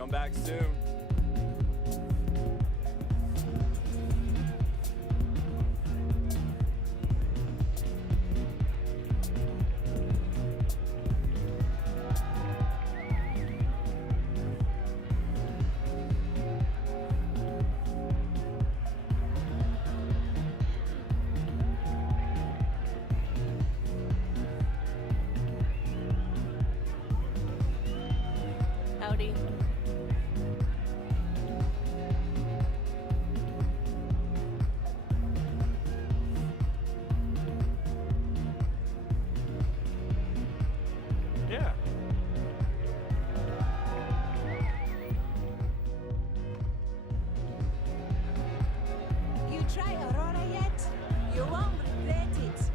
Come back soon. Howdy. Yeah. You try Aurora yet? You won't regret it.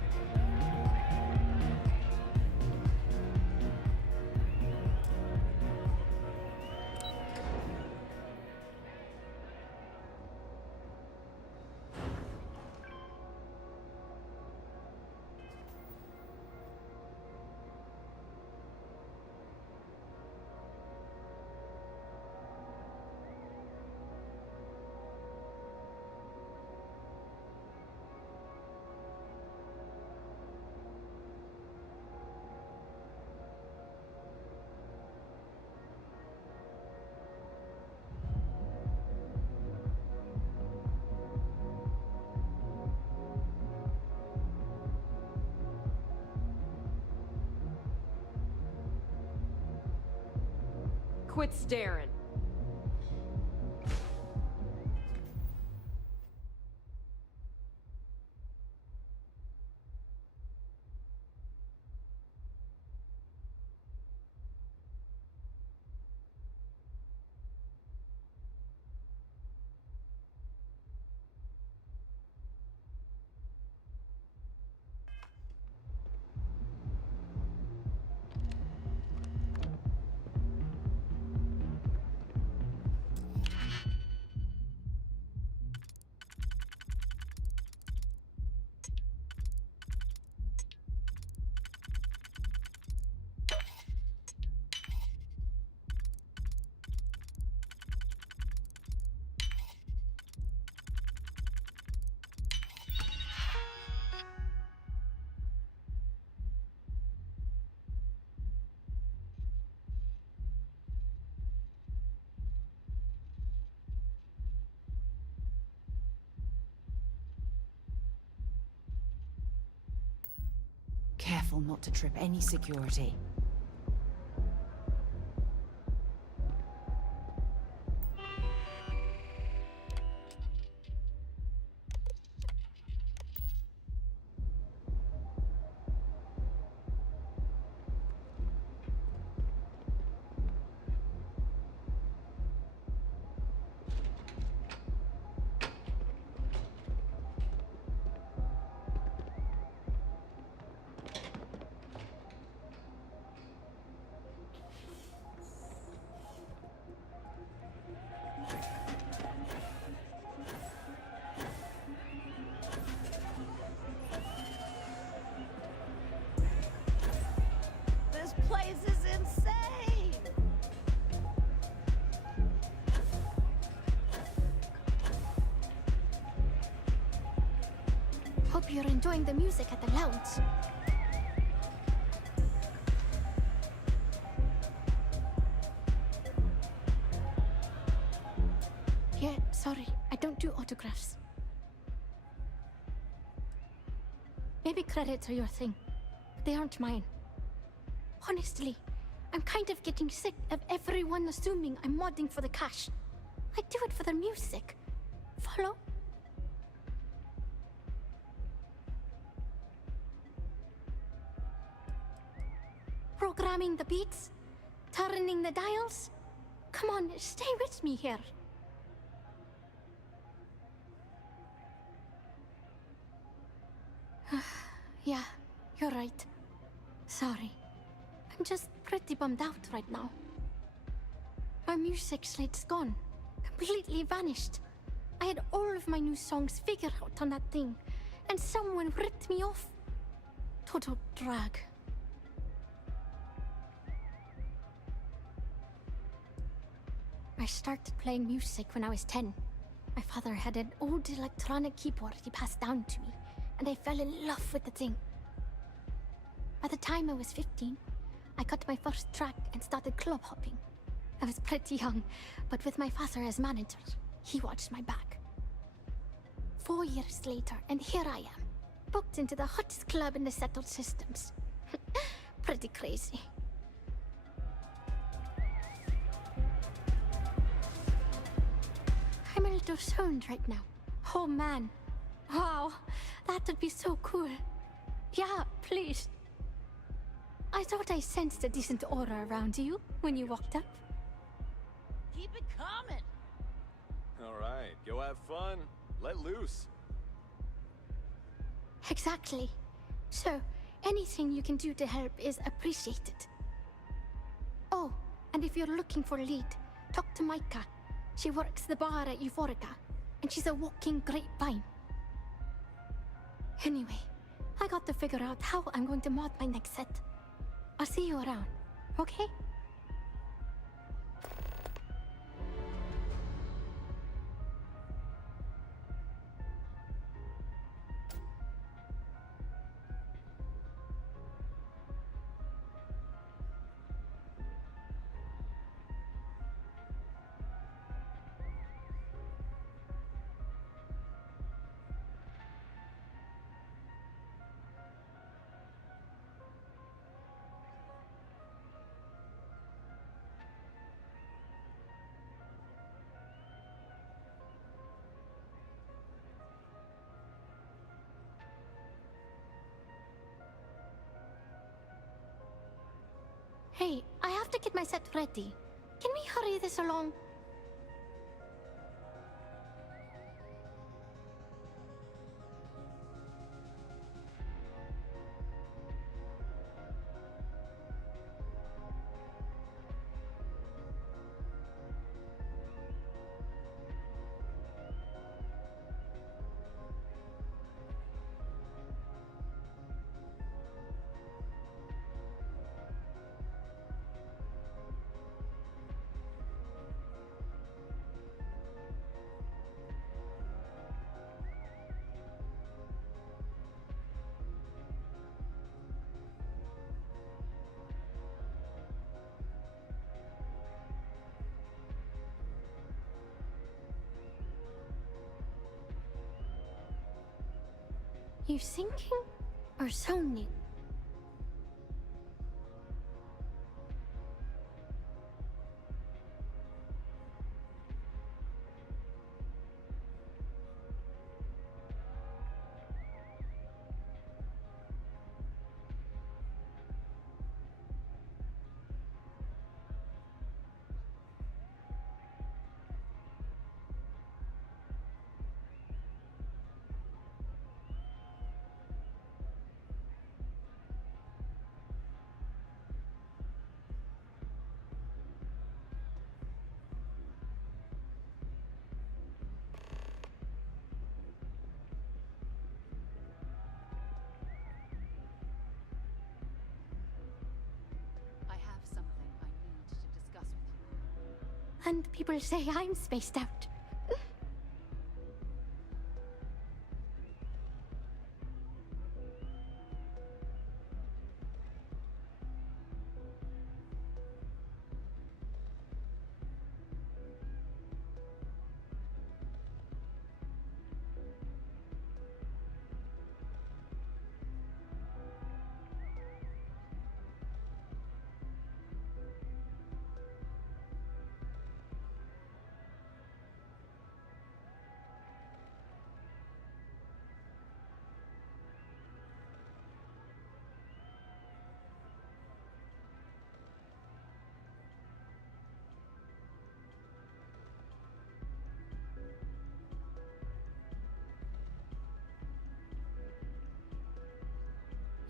Quit staring. Careful not to trip any security. This place is insane! Hope you're enjoying the music at the lounge. Yeah, sorry, I don't do autographs. Maybe credits are your thing, but they aren't mine. Honestly, I'm kind of getting sick of everyone assuming I'm modding for the cash. I do it for the music. Follow? Programming the beats? Turning the dials? Come on, stay with me here. Yeah, you're right. Sorry. I'm just pretty bummed out right now. My music slate's gone. Completely vanished. I had all of my new songs figured out on that thing, and someone ripped me off. Total drag. I started playing music when I was 10. My father had an old electronic keyboard he passed down to me, and I fell in love with the thing. By the time I was 15, I got my first track and started club hopping. I was pretty young, but with my father as manager, he watched my back. 4 years later, and here I am, booked into the hottest club in the settled systems. Pretty crazy. I'm a little stoned right now. Oh man. Wow, that would be so cool. Yeah, please. I thought I sensed a decent aura around you when you walked up. Keep it coming. All right, go have fun. Let loose. Exactly. So, anything you can do to help is appreciated. Oh, and if you're looking for a lead, talk to Micah. She works the bar at Euphorica, and she's a walking grapevine. Anyway, I got to figure out how I'm going to mod my next set. I'll see you around, okay? Hey, I have to get my set ready. Can we hurry this along? You thinking or zoning? I have something I need to discuss with you. And people say I'm spaced out.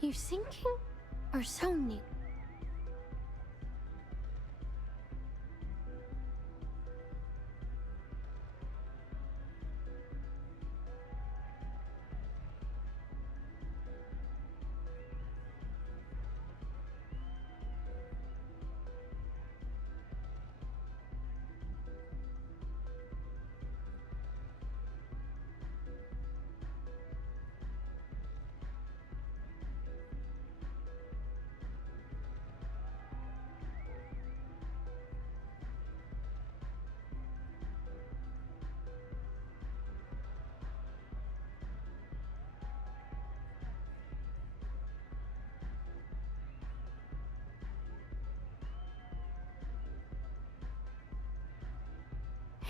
You thinking or zoning?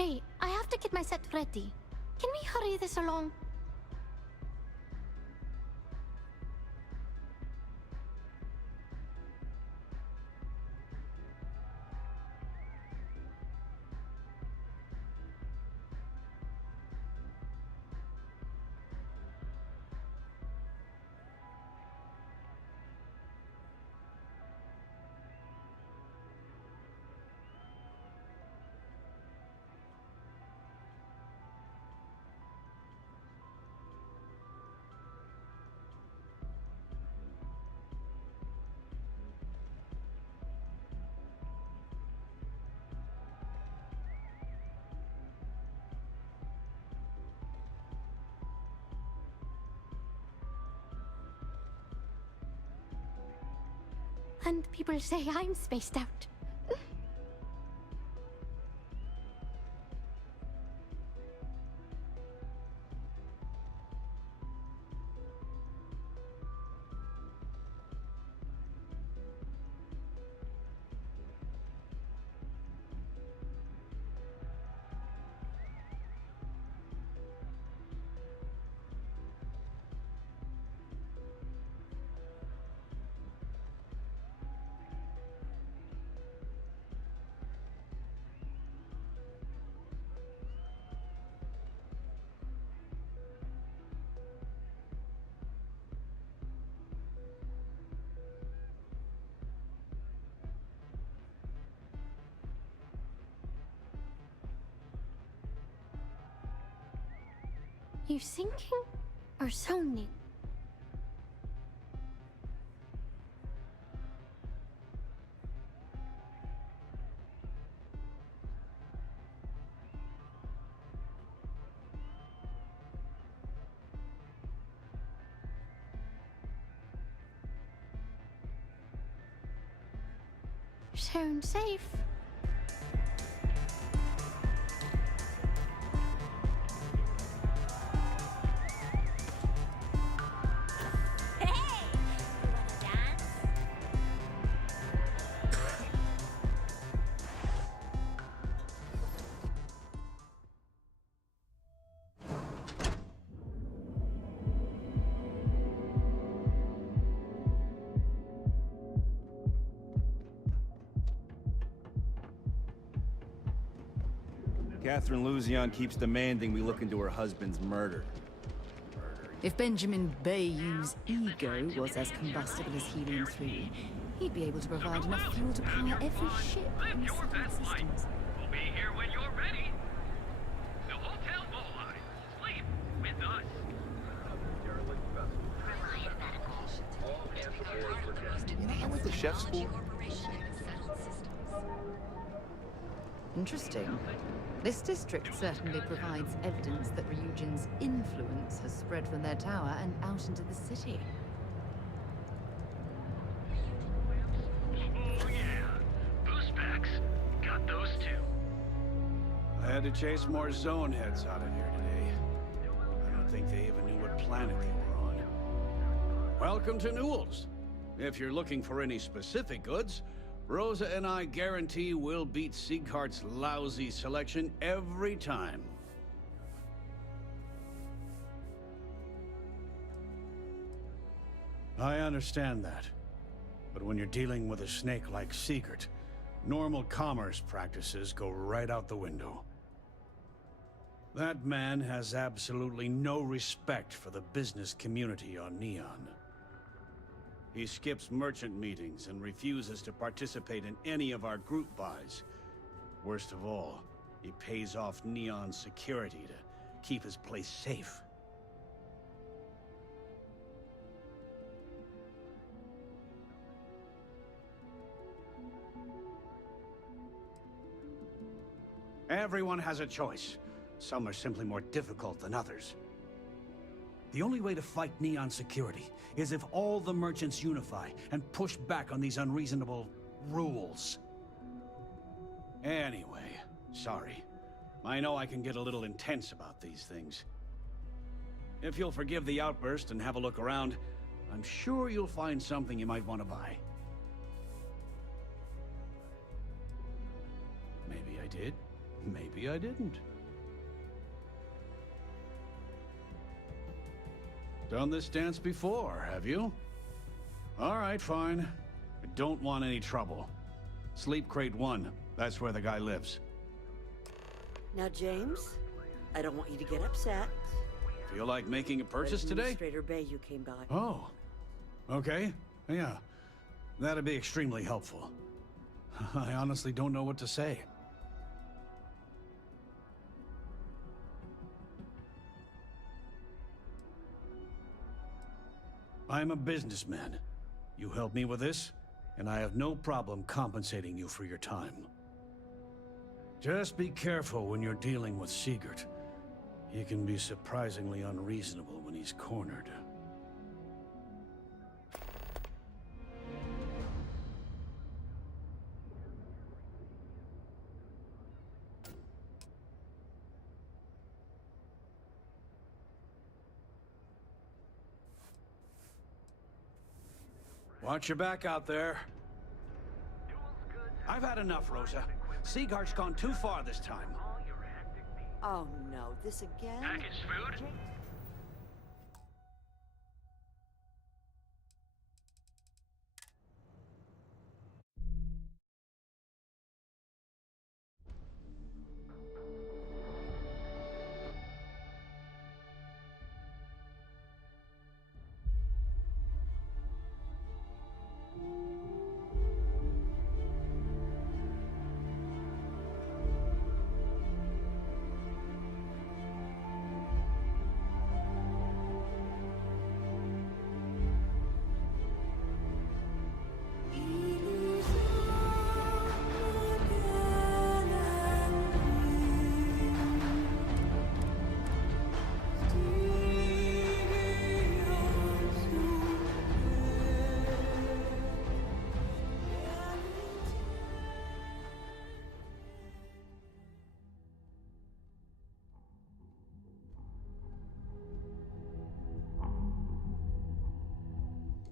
Hey, I have to get my set ready. Can we hurry this along? And people say I'm spaced out. You sinking or zoning? Sound safe. Hey! You wanna dance? Catherine Luzion keeps demanding we look into her husband's murder. If Benjamin Bayou's ego was as combustible as helium-3, he'd be able to provide enough fuel to power every ship in the solar systems. We'll be here when you're ready. The Hotel Moai. Sleep with us. You know, I went to chef school. Interesting. This district certainly provides evidence that Ryujin's influence has spread from their tower and out into the city. Oh yeah. Boost packs. Got those too. I had to chase more zone heads out of here today. I don't think they even knew what planet they were on. Welcome to Newell's. If you're looking for any specific goods, Rosa and I guarantee we'll beat Sieghart's lousy selection every time. I understand that. But when you're dealing with a snake like Siegert, normal commerce practices go right out the window. That man has absolutely no respect for the business community on Neon. He skips merchant meetings and refuses to participate in any of our group buys. Worst of all, he pays off Neon's security to keep his place safe. Everyone has a choice. Some are simply more difficult than others. The only way to fight Neon security is if all the merchants unify and push back on these unreasonable rules. Anyway, sorry. I know I can get a little intense about these things. If you'll forgive the outburst and have a look around, I'm sure you'll find something you might want to buy. Maybe I did, maybe I didn't. Done this dance before, have you? All right, fine. I don't want any trouble. Sleep Crate 1. That's where the guy lives. Now, James, I don't want you to get upset. Feel like making a purchase today? Administrator Bayou came by. Oh. Okay. Yeah. That'd be extremely helpful. I honestly don't know what to say. I'm a businessman. You help me with this, and I have no problem compensating you for your time. Just be careful when you're dealing with Sigurd. He can be surprisingly unreasonable when he's cornered. Watch your back out there. I've had enough, Rosa. Sigurd's gone too far this time. Oh no, this again? Packaged food?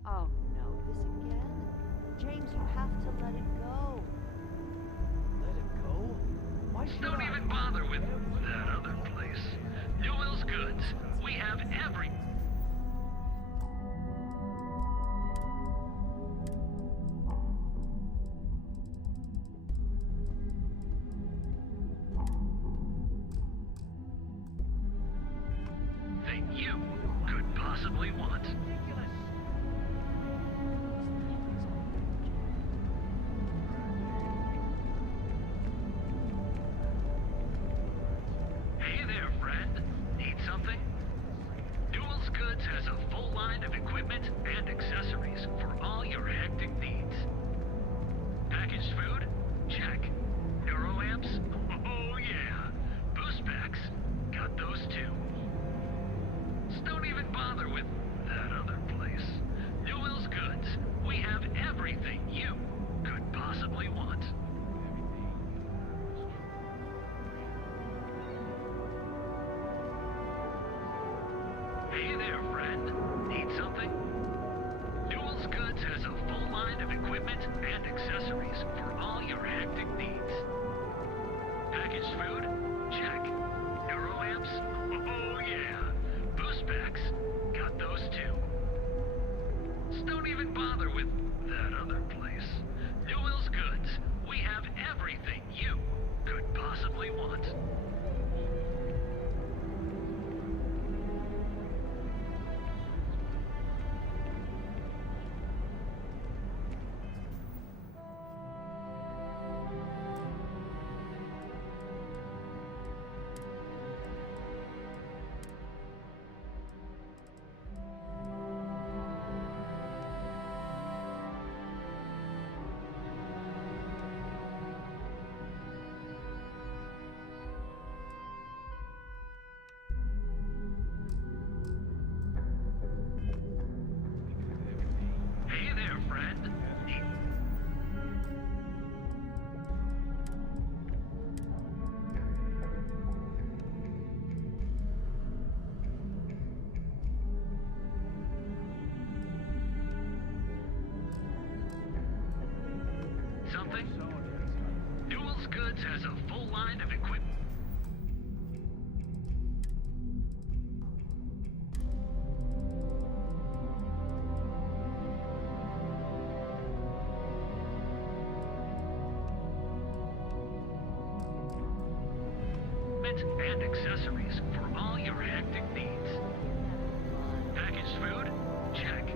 Oh no, this again? James, you have to let it go. Let it go? Why should Don't I? even bother with that other place. Newell's Goods. We have every... thing you could possibly want. Hey there, friend. Need something? Newell's Goods has a full line of equipment and accessories for all your hectic needs. Packaged food? Check. Neuroamps? Oh yeah. Boost packs? Got those too. Don't even bother with that other place. Newell's Goods. We have everything you could possibly want. Hey there, friend. Need something? Newell's Goods has a full line of equipment and accessories for all your hectic needs. Packaged food? Check. Neuroamps? Oh yeah. Boost packs? Got those too. Don't even bother with that other place. Newell's Goods. We have everything you could possibly want. Hey there, friend. Something? Newell's Goods has a full line of equipment. equipment and accessories for all your hectic needs. Packaged food? Check.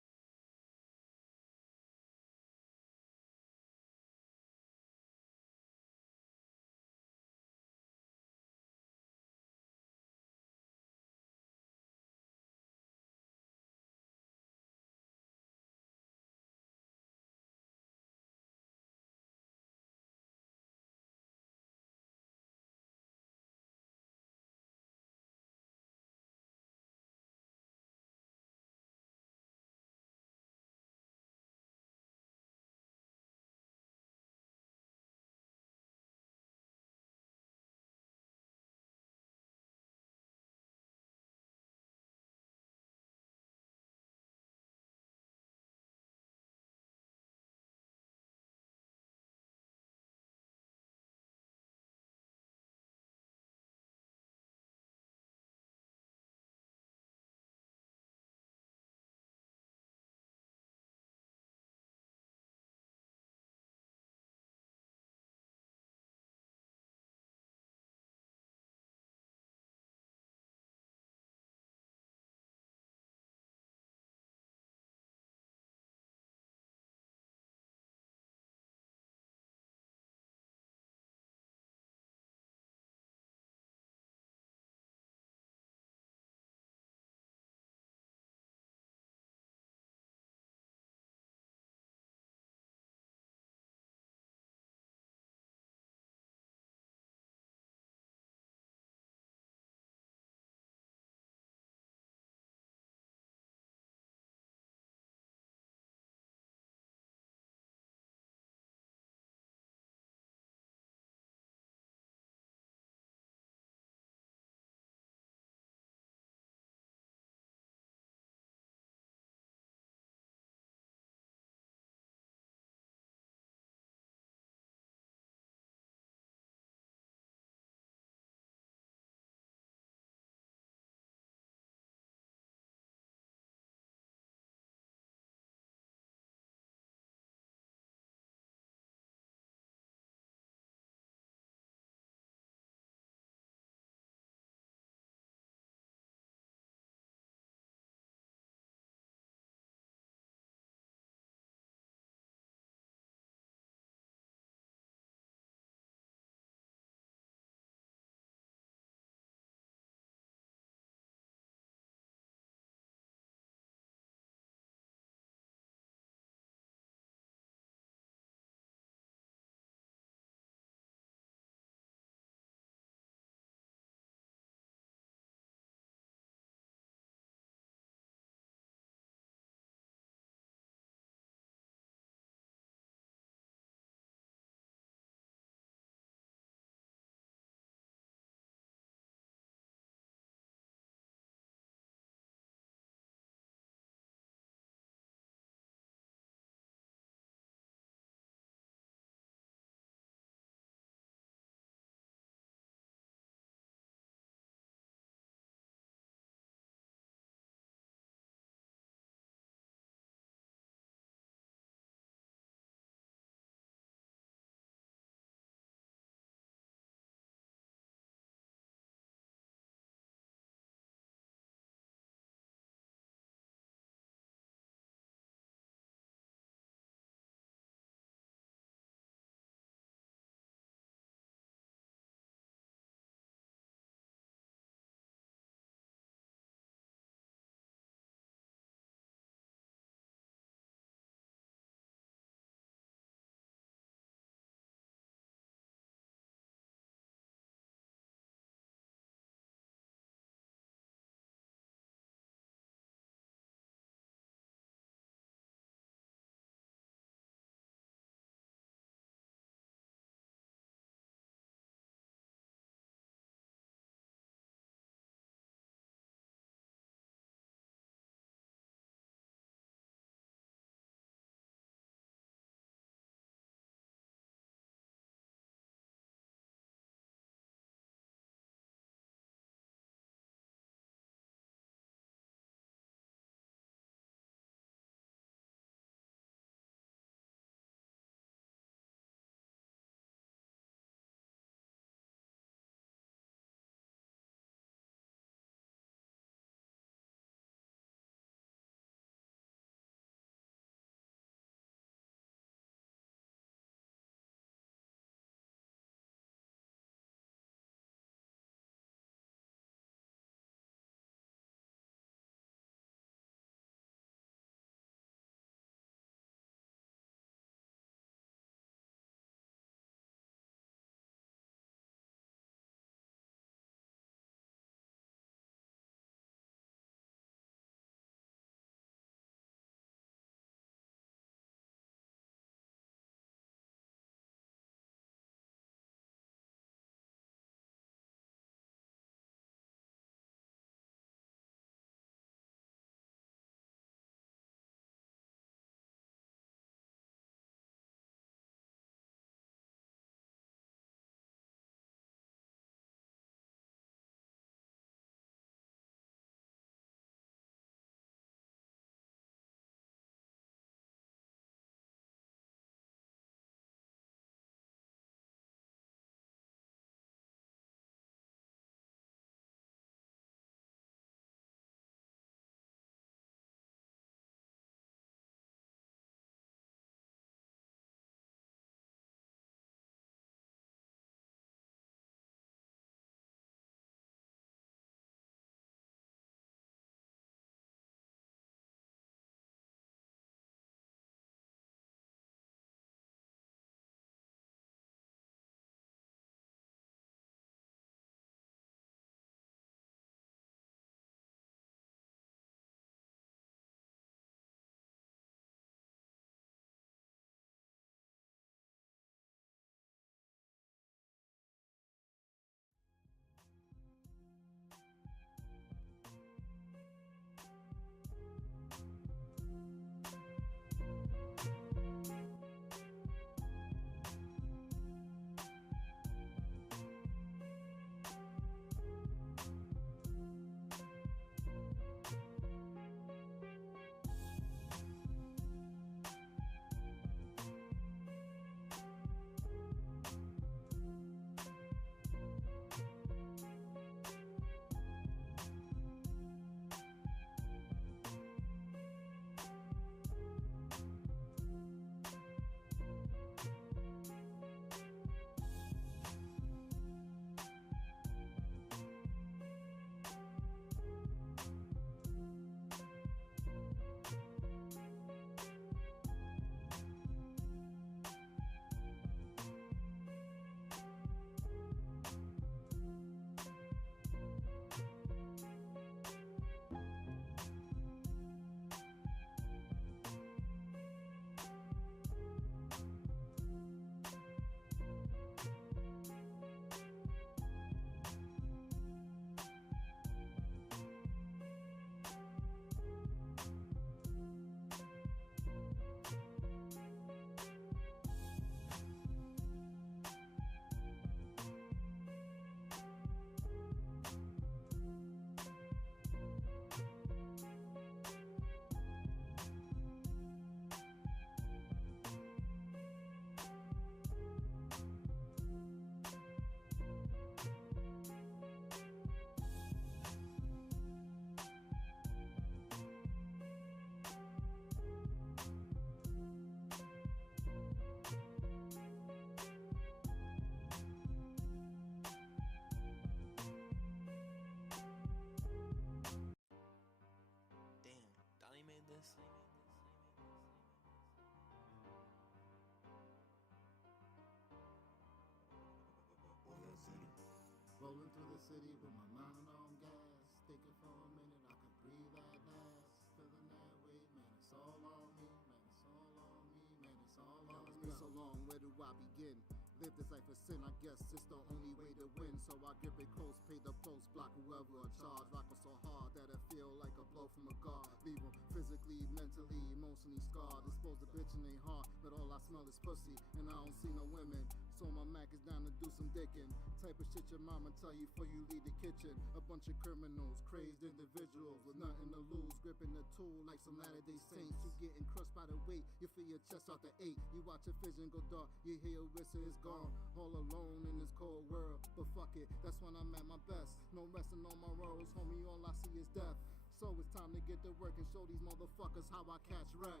Rolling through the city with my mind on gas. Thinking for a minute I could breathe that last. Feeling that weight, man, it's all on me. Man, it's all on me. Man, it's all on me. It's been so long, where do I begin? Live this life of sin, I guess it's the only way to win. So I grip it close, pay the post, block whoever a charge. Rock it so hard that it feel like a blow from a guard. Leave them physically, mentally, emotionally scarred. Dispose the bitch in their heart, but all I smell is pussy. And I don't see no women, so my Mac is down to do some dicking. Type of shit your mama tell you before you leave the kitchen. A bunch of criminals, crazed individuals with nothing to lose. Gripping the tool like some Latter-day Saints. You getting crushed by the weight, you feel your chest out the 8. You watch your vision go dark, you hear a whistle, it's gone. All alone in this cold world, but fuck it, that's when I'm at my best. No resting on my roads, homie, all I see is death. So it's time to get to work and show these motherfuckers how I catch wreck.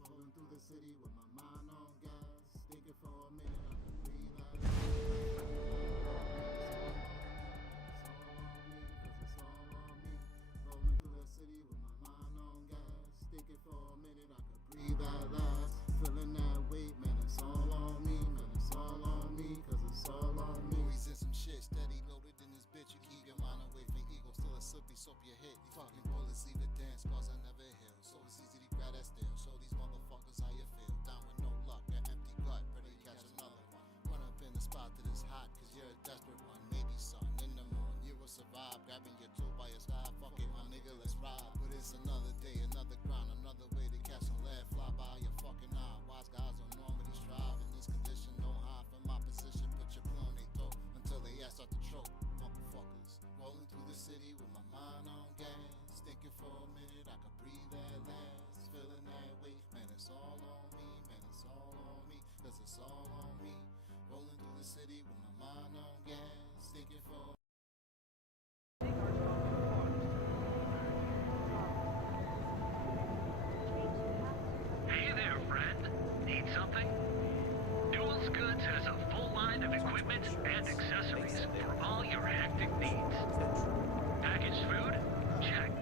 Rolling through the city with my mind on gas. Thinking for a minute I can breathe out. It's all on me. Rolling through the city with my mind on gas. Thinking for a minute I could breathe at last. Feeling that weight, man, it's all on me. Man, it's all on me, cause it's all on me. He's in some shit, steady loaded in this bitch. You keep your mind away from ego, still a slippery soap your head. Fucking bullets leave a dance, cause I never heal. So it's easy to grab that steel. Show these motherfuckers how you feel. Down with no luck, an empty gut, ready to catch another one. Run up in the spot that is hot, cause you're a desperate one. Maybe son, in the morning you will survive. Grabbing your tool by your side, fuck it, my nigga, let's ride. But it's another day, another grind, another way to catch some lead. Fly by your fucking eye. Wise guys don't normally strive in this condition. Don't hide from my position, put your plug on their throat until they ass out the throat. Motherfuckers, rolling through the city with my mind on gas. Thinking for a minute I could breathe at last. Feeling that weight, man, it's all on me. Man, it's all on me, cause it's all on me. Rolling through the city with my mind on gas. Thinking for Hey there, friend. Need something? Duels Goods has a full line of equipment and accessories for all your hectic needs. Packaged food? Check.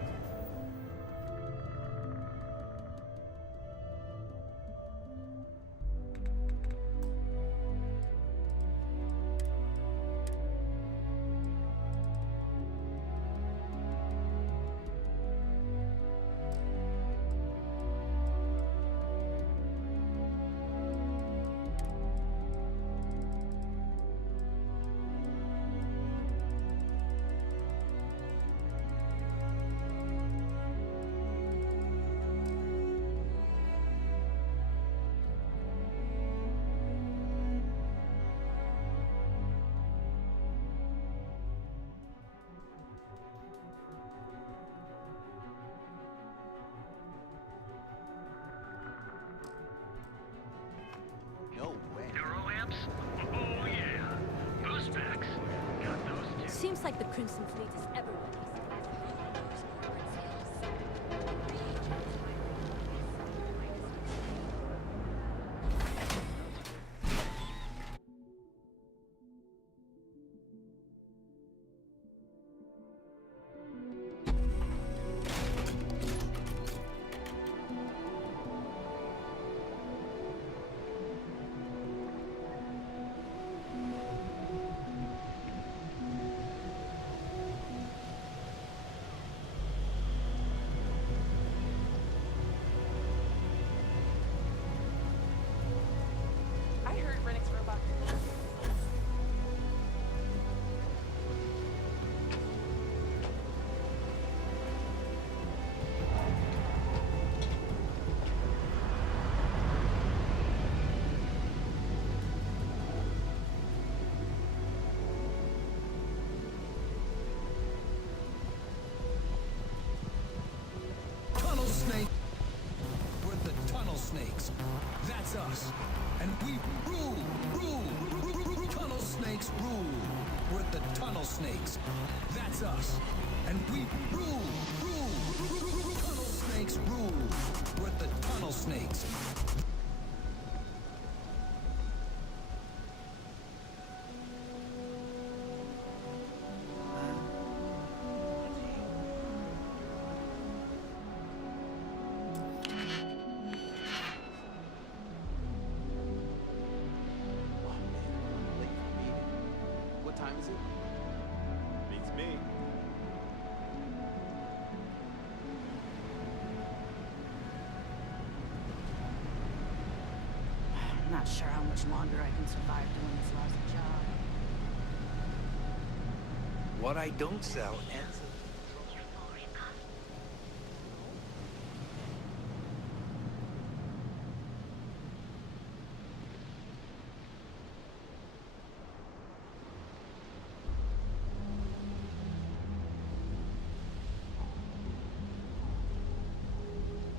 No way. Neuro amps? Oh yeah. Boost packs? Got those too. Seems like the Crimson Fleet is everywhere. I heard Rennick's robot. Tunnel snake. We're the tunnel snakes. That's us. And we rule. Tunnel snakes rule. We're the tunnel snakes. That's us. And we rule. Tunnel snakes rule. We're the tunnel snakes. Late for meeting. What time time is it? Beats me. I'm not sure how much longer I can survive doing this lousy job. What I don't sell ends.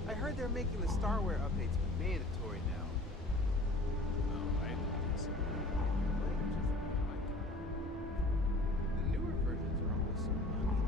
I heard they're making the Starware updates mandatory now. Oh, I didn't think so. The newer versions are always so buggy.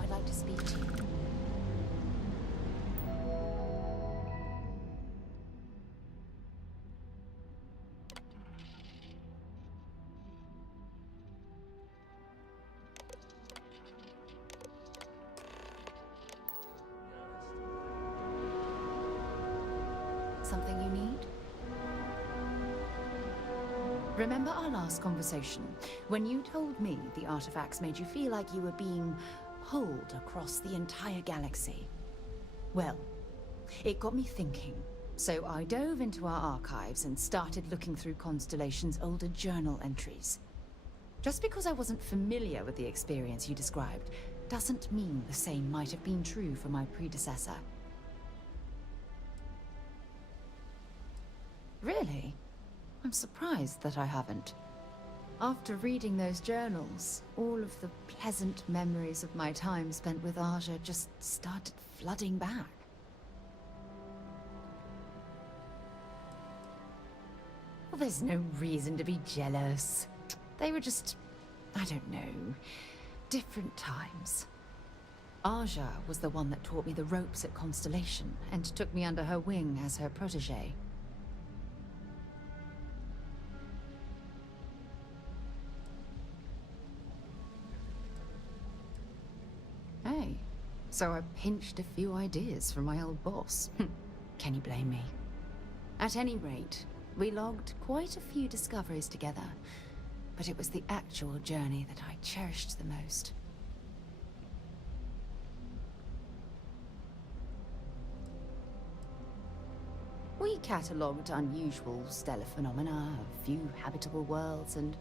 I'd like to speak to you. Something you need? Remember our last conversation, when you told me the artifacts made you feel like you were being pulled across the entire galaxy? Well, it got me thinking, so I dove into our archives and started looking through Constellation's older journal entries. Just because I wasn't familiar with the experience you described, doesn't mean the same might have been true for my predecessor. Really? I'm surprised that I haven't. After reading those journals, all of the pleasant memories of my time spent with Aja just started flooding back. Well, there's no reason to be jealous. They were just, I don't know, different times. Aja was the one that taught me the ropes at Constellation and took me under her wing as her protege. Hey, so I pinched a few ideas from my old boss. Can you blame me? At any rate, we logged quite a few discoveries together, but it was the actual journey that I cherished the most. We catalogued unusual stellar phenomena, a few habitable worlds, and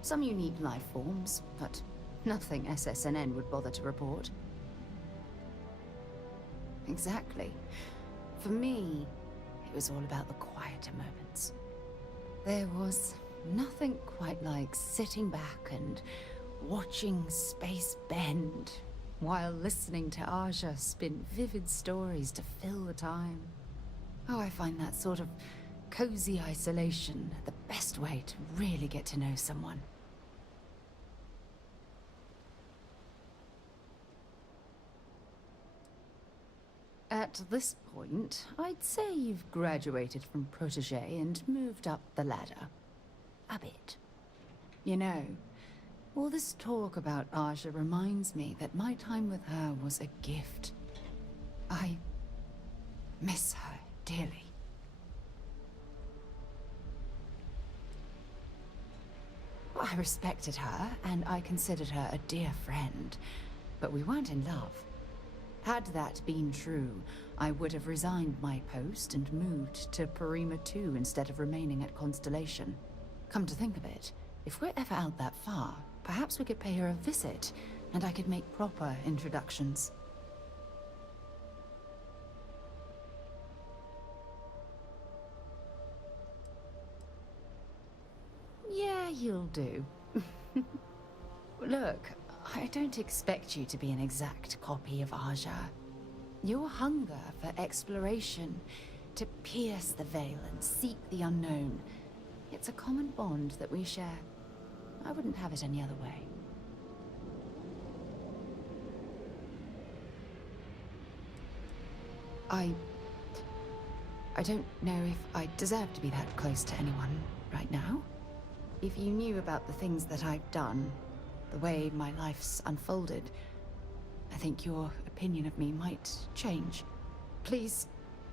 some unique life forms, but nothing SSNN would bother to report. Exactly. For me, it was all about the quieter moments. There was nothing quite like sitting back and watching space bend while listening to Aja spin vivid stories to fill the time. Oh, I find that sort of cozy isolation the best way to really get to know someone. At this point, I'd say you've graduated from protege and moved up the ladder. A bit. You know, all this talk about Aja reminds me that my time with her was a gift. I miss her dearly. I respected her, and I considered her a dear friend, but we weren't in love. Had that been true, I would have resigned my post and moved to Parima 2 instead of remaining at Constellation. Come to think of it, if we're ever out that far, perhaps we could pay her a visit, and I could make proper introductions. Yeah, you'll do. Look, I don't expect you to be an exact copy of Aja. Your hunger for exploration, to pierce the veil and seek the unknown, it's a common bond that we share. I wouldn't have it any other way. I don't know if I deserve to be that close to anyone right now. If you knew about the things that I've done, the way my life's unfolded, I think your opinion of me might change. Please,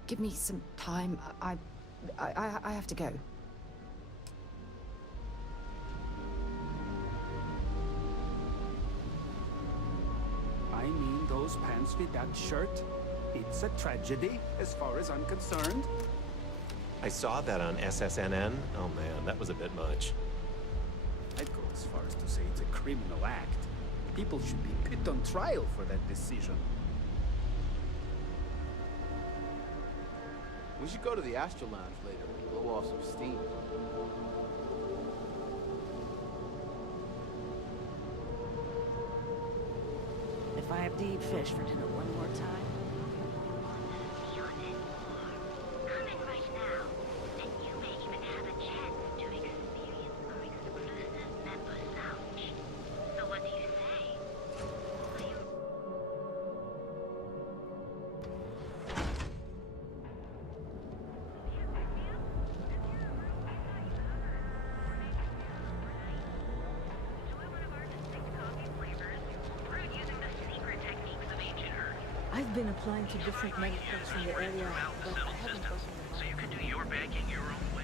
give me some time. I have to go. I mean, those pants fit that shirt. It's a tragedy, as far as I'm concerned. I saw that on SSNN. Oh man, that was a bit much. I'd go as far as to say it's a criminal act. People should be put on trial for that decision. We should go to the Astro Lounge later and blow off some steam. If I have to eat fish for dinner one more time. I've been applying to different medicals in the area, but I haven't gotten them. So you can do your banking your own way.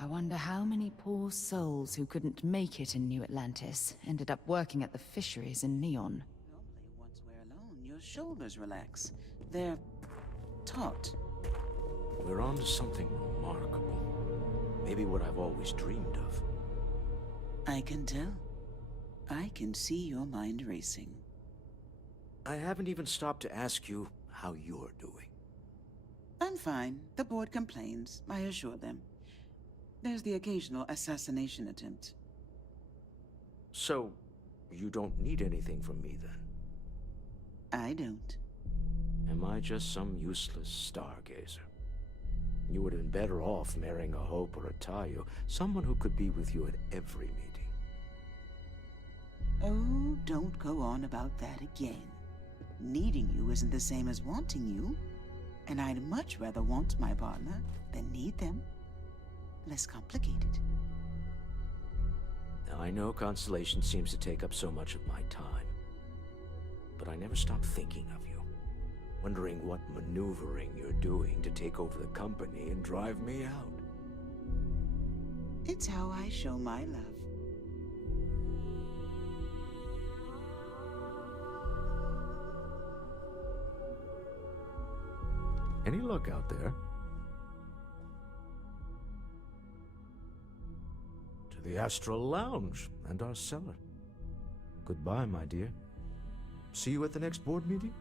I wonder how many poor souls who couldn't make it in New Atlantis ended up working at the fisheries in Neon. Normally, once we're alone, your shoulders relax. They're taut. We're on to something remarkable. Maybe what I've always dreamed of. I can tell. I can see your mind racing. I haven't even stopped to ask you how you're doing. I'm fine. The board complains, I assure them. There's the occasional assassination attempt. So, you don't need anything from me then? I don't. Am I just some useless stargazer? You would have been better off marrying a Hope or a Tayo, someone who could be with you at every meeting. Oh, don't go on about that again. Needing you isn't the same as wanting you. And I'd much rather want my partner than need them. Less complicated. Now, I know Constellation seems to take up so much of my time. But I never stop thinking of you. Wondering what maneuvering you're doing to take over the company and drive me out. It's how I show my love. Any luck out there? To the Astral Lounge and our cellar. Goodbye, my dear. See you at the next board meeting?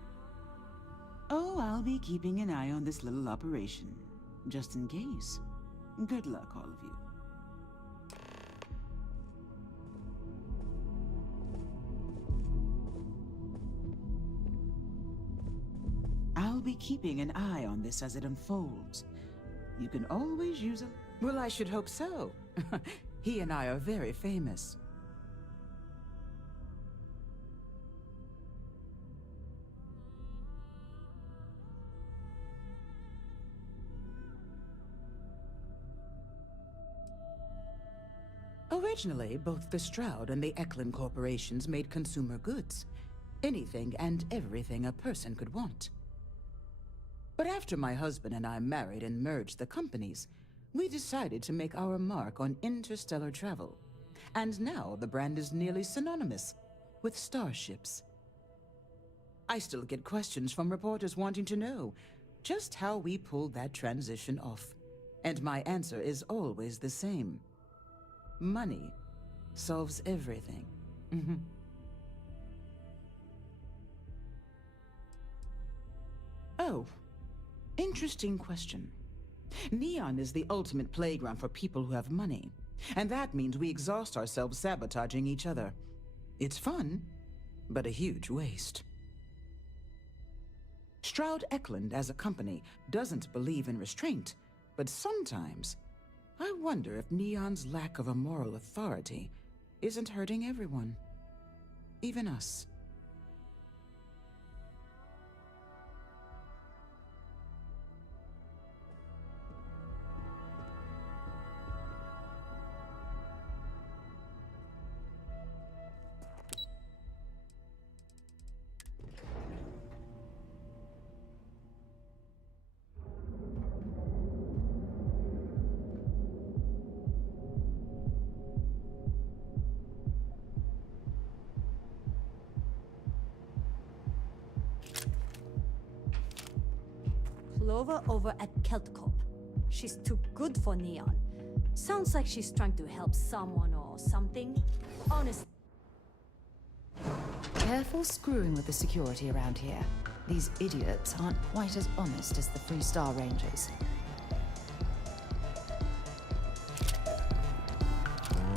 Oh, I'll be keeping an eye on this little operation, just in case. Good luck, all of you. I'll be keeping an eye on this as it unfolds. You can always use a... Well, I should hope so. He and I are very famous. Originally, both the Stroud and the Eklund corporations made consumer goods. Anything and everything a person could want. But after my husband and I married and merged the companies, we decided to make our mark on interstellar travel. And now the brand is nearly synonymous with starships. I still get questions from reporters wanting to know just how we pulled that transition off. And my answer is always the same. Money solves everything. So, interesting question. Neon is the ultimate playground for people who have money, and that means we exhaust ourselves sabotaging each other. It's fun, but a huge waste. Stroud Eklund as a company doesn't believe in restraint, but sometimes I wonder if Neon's lack of a moral authority isn't hurting everyone, even us. Clover over at Keltcorp. She's too good for Neon. Sounds like she's trying to help someone or something. Honestly. Careful screwing with the security around here. These idiots aren't quite as honest as the Free Star Rangers.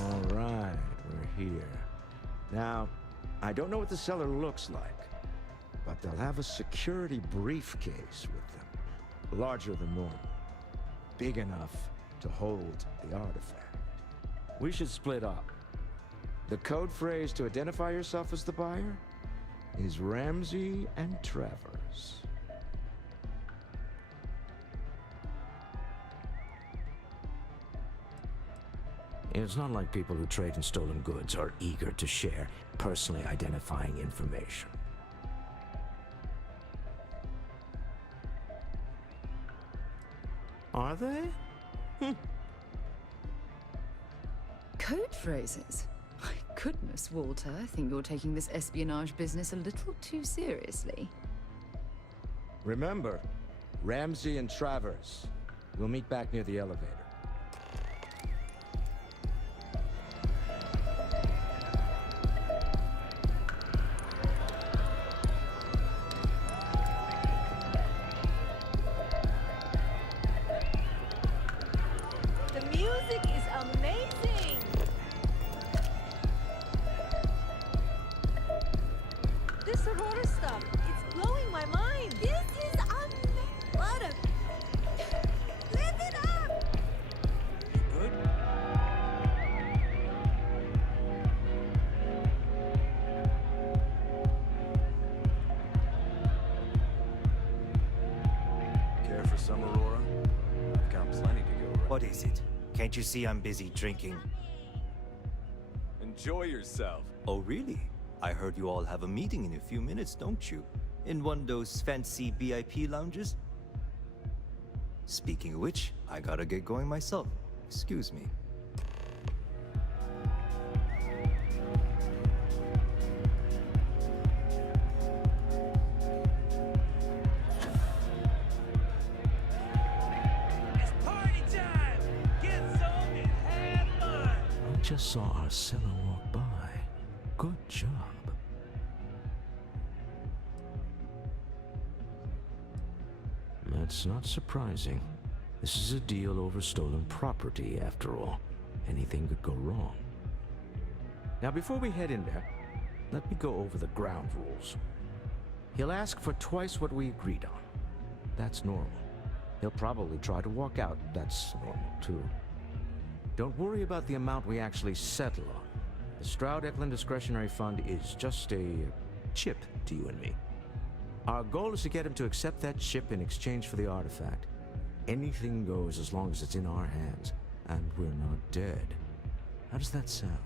All right, we're here. Now, I don't know what the cellar looks like, but they'll have a security briefcase with them. Larger than normal. Big enough to hold the artifact. We should split up. The code phrase to identify yourself as the buyer is Ramsey and Travers. It's not like people who trade in stolen goods are eager to share personally identifying information. Are they? Code phrases? My goodness, Walter, I think you're taking this espionage business a little too seriously. Remember, Ramsey and Travers. We'll meet back near the elevator. The music is amazing! This Aurora stuff, it's blowing my mind! This is amazing! What a... Live it up! Good? Care for some, Aurora? I've got plenty to go around. What is it? Can't you see I'm busy drinking? Enjoy yourself. Oh, really? I heard you all have a meeting in a few minutes, don't you? In one of those fancy VIP lounges? Speaking of which, I gotta get going myself. Excuse me. I just saw Arcella walk by. Good job. That's not surprising. This is a deal over stolen property, after all. Anything could go wrong. Now, before we head in there, let me go over the ground rules. He'll ask for twice what we agreed on. That's normal. He'll probably try to walk out. That's normal, too. Don't worry about the amount we actually settle on. The Stroud Eklund Discretionary Fund is just a chip to you and me. Our goal is to get him to accept that chip in exchange for the artifact. Anything goes as long as it's in our hands, and we're not dead. How does that sound?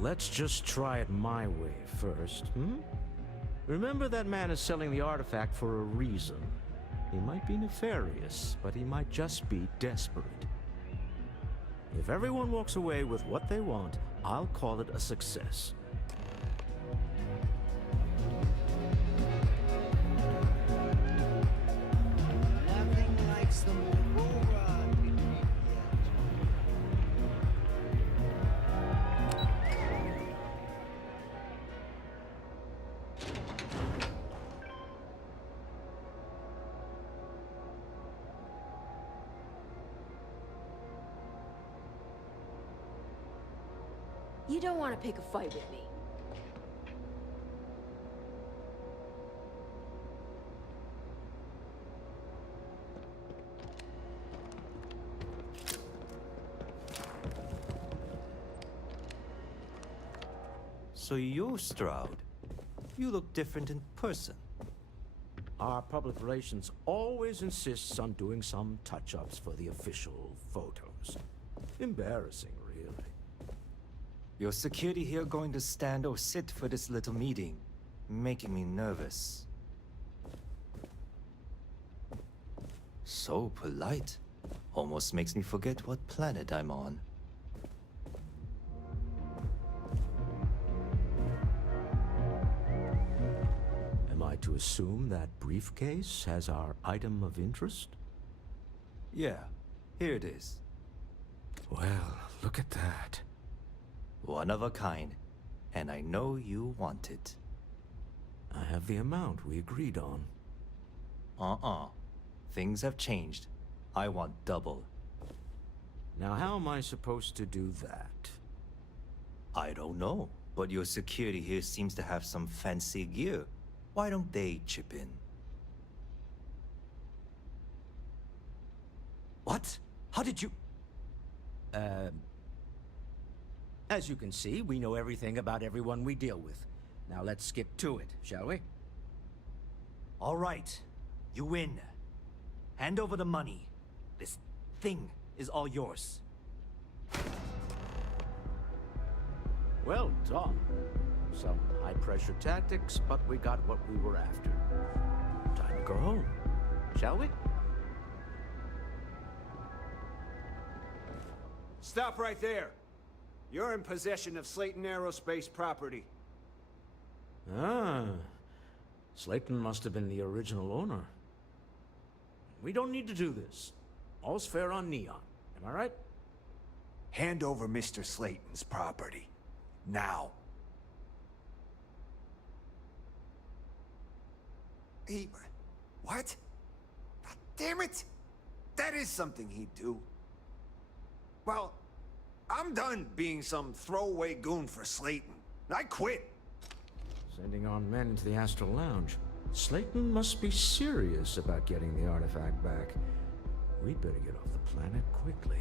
Let's just try it my way first, hmm? Remember, that man is selling the artifact for a reason. He might be nefarious, but he might just be desperate. If everyone walks away with what they want, I'll call it a success. Nothing likes the Aurora between yet. You don't want to pick a fight with me. So you're Stroud. You look different in person. Our public relations always insists on doing some touch-ups for the official photos. Embarrassing, really. Your security here going to stand or sit for this little meeting, making me nervous. So polite. Almost makes me forget what planet I'm on. Am I to assume that briefcase has our item of interest? Yeah, here it is. Well, look at that. One of a kind, and I know you want it. I have the amount we agreed on. Things have changed. I want double. Now, how am I supposed to do that? I don't know, but your security here seems to have some fancy gear. Why don't they chip in? What? How did you... As you can see, we know everything about everyone we deal with. Now let's skip to it, shall we? All right. You win. Hand over the money. This thing is all yours. Well done. Some high-pressure tactics, but we got what we were after. Time to go home, shall we? Stop right there. You're in possession of Slayton Aerospace property. Ah. Slayton must have been the original owner. We don't need to do this. All's fair on Neon. Am I right? Hand over Mr. Slayton's property. Now. What? God damn it! That is something he'd do. Well, I'm done being some throwaway goon for Slayton. I quit. Sending our men into the Astral Lounge. Slayton must be serious about getting the artifact back. We'd better get off the planet quickly.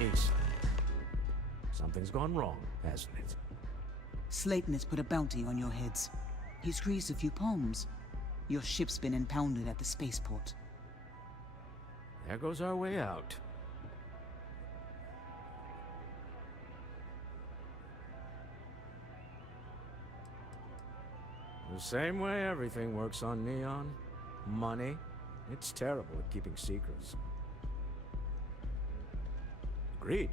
Ace. Something's gone wrong, hasn't it? Slayton has put a bounty on your heads. He's greased a few palms. Your ship's been impounded at the spaceport. There goes our way out. The same way everything works on Neon. Money. It's terrible at keeping secrets. Agreed.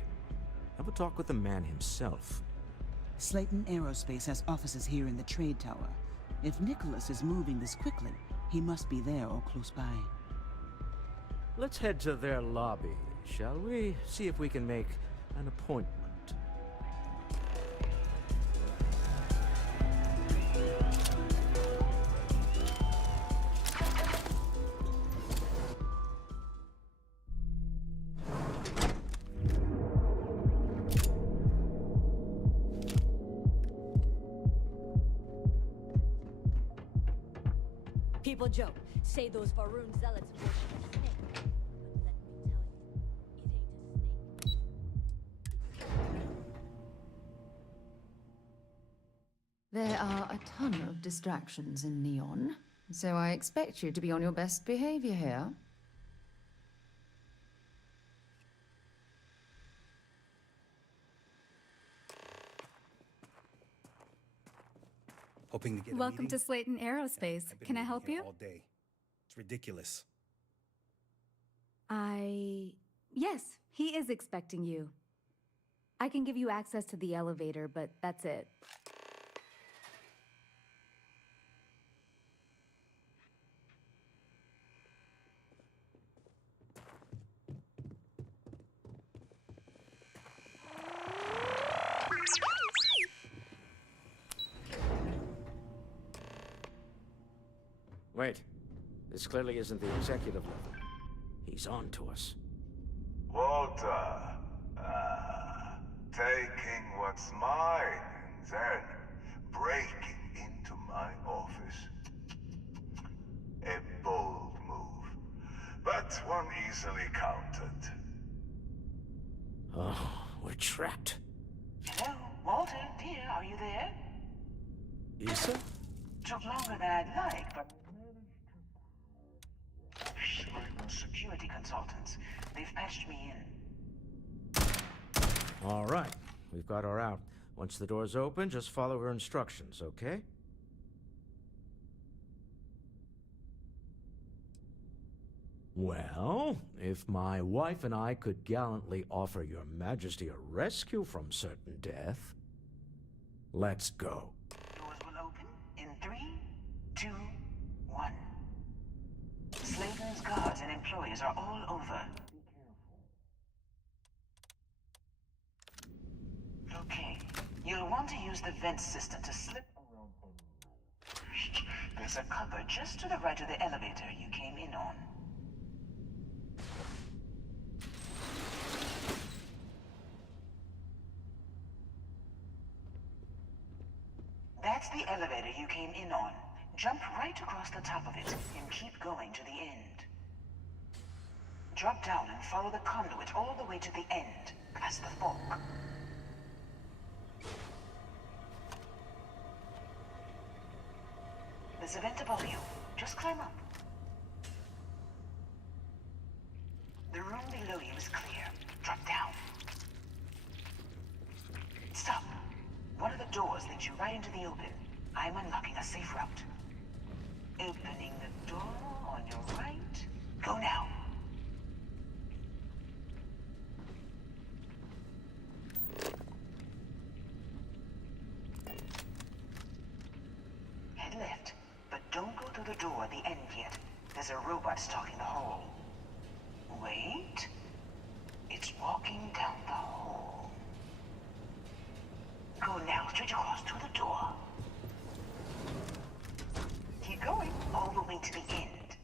Have a talk with the man himself. Slayton Aerospace has offices here in the trade tower. If Nicholas is moving this quickly, he must be there or close by. Let's head to their lobby, shall we? See if we can make an appointment. People joke, say those Varun zealots worship a snake. But let me tell you, it ain't a snake. There are a ton of distractions in Neon, so I expect you to be on your best behavior here. Hoping to get Welcome to Slayton Aerospace. Can I help you? All day. It's ridiculous. Yes, he is expecting you. I can give you access to the elevator, but that's it. Wait. This clearly isn't the executive level. He's on to us. Walter. Taking what's mine and then breaking into my office. A bold move, but one easily countered. Oh, we're trapped. Hello, Walter, dear, are you there? Issa? Took longer than I'd like, but security consultants. They've patched me in. All right, we've got her out. Once the door's open, just follow her instructions, okay? Well, if my wife and I could gallantly offer your majesty a rescue from certain death, let's go. Doors will open in 3, 2, 1. Slayton's guards and employees are all over. Okay, you'll want to use the vent system to slip around. There's a cupboard just to the right of the elevator you came in on. That's the elevator you came in on. Jump right across the top of it and keep going to the end. Drop down and follow the conduit all the way to the end, past the fork. There's a vent above you. Just climb up. The room below you is clear. Drop down. Stop. One of the doors leads you right into the open. I'm unlocking a safe route. Opening the door on your right. Go now. Head left, but don't go through the door at the end yet. There's a robot stalking the hall. Wait. It's walking down the hall. Go now, straight across to the door. Keep going, all the way to the end.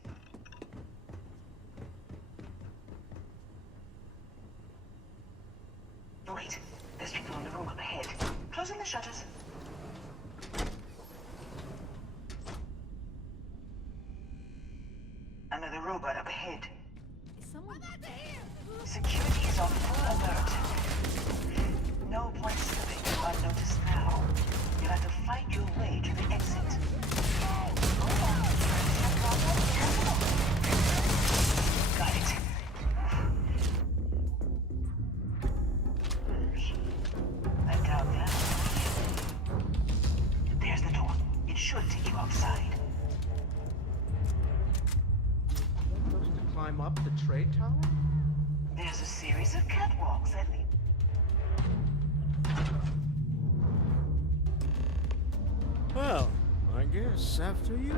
Wait, there's people in the room up ahead. Closing the shutters. Another robot up ahead. Someone back here! Security is on full alert. No point slipping unnoticed now. You'll have to fight your way to the exit. Got it. I doubt that. There's the door. It should take you outside. Supposed to climb up the trade tower? There's a series of catwalks that lead. Well, I guess after you.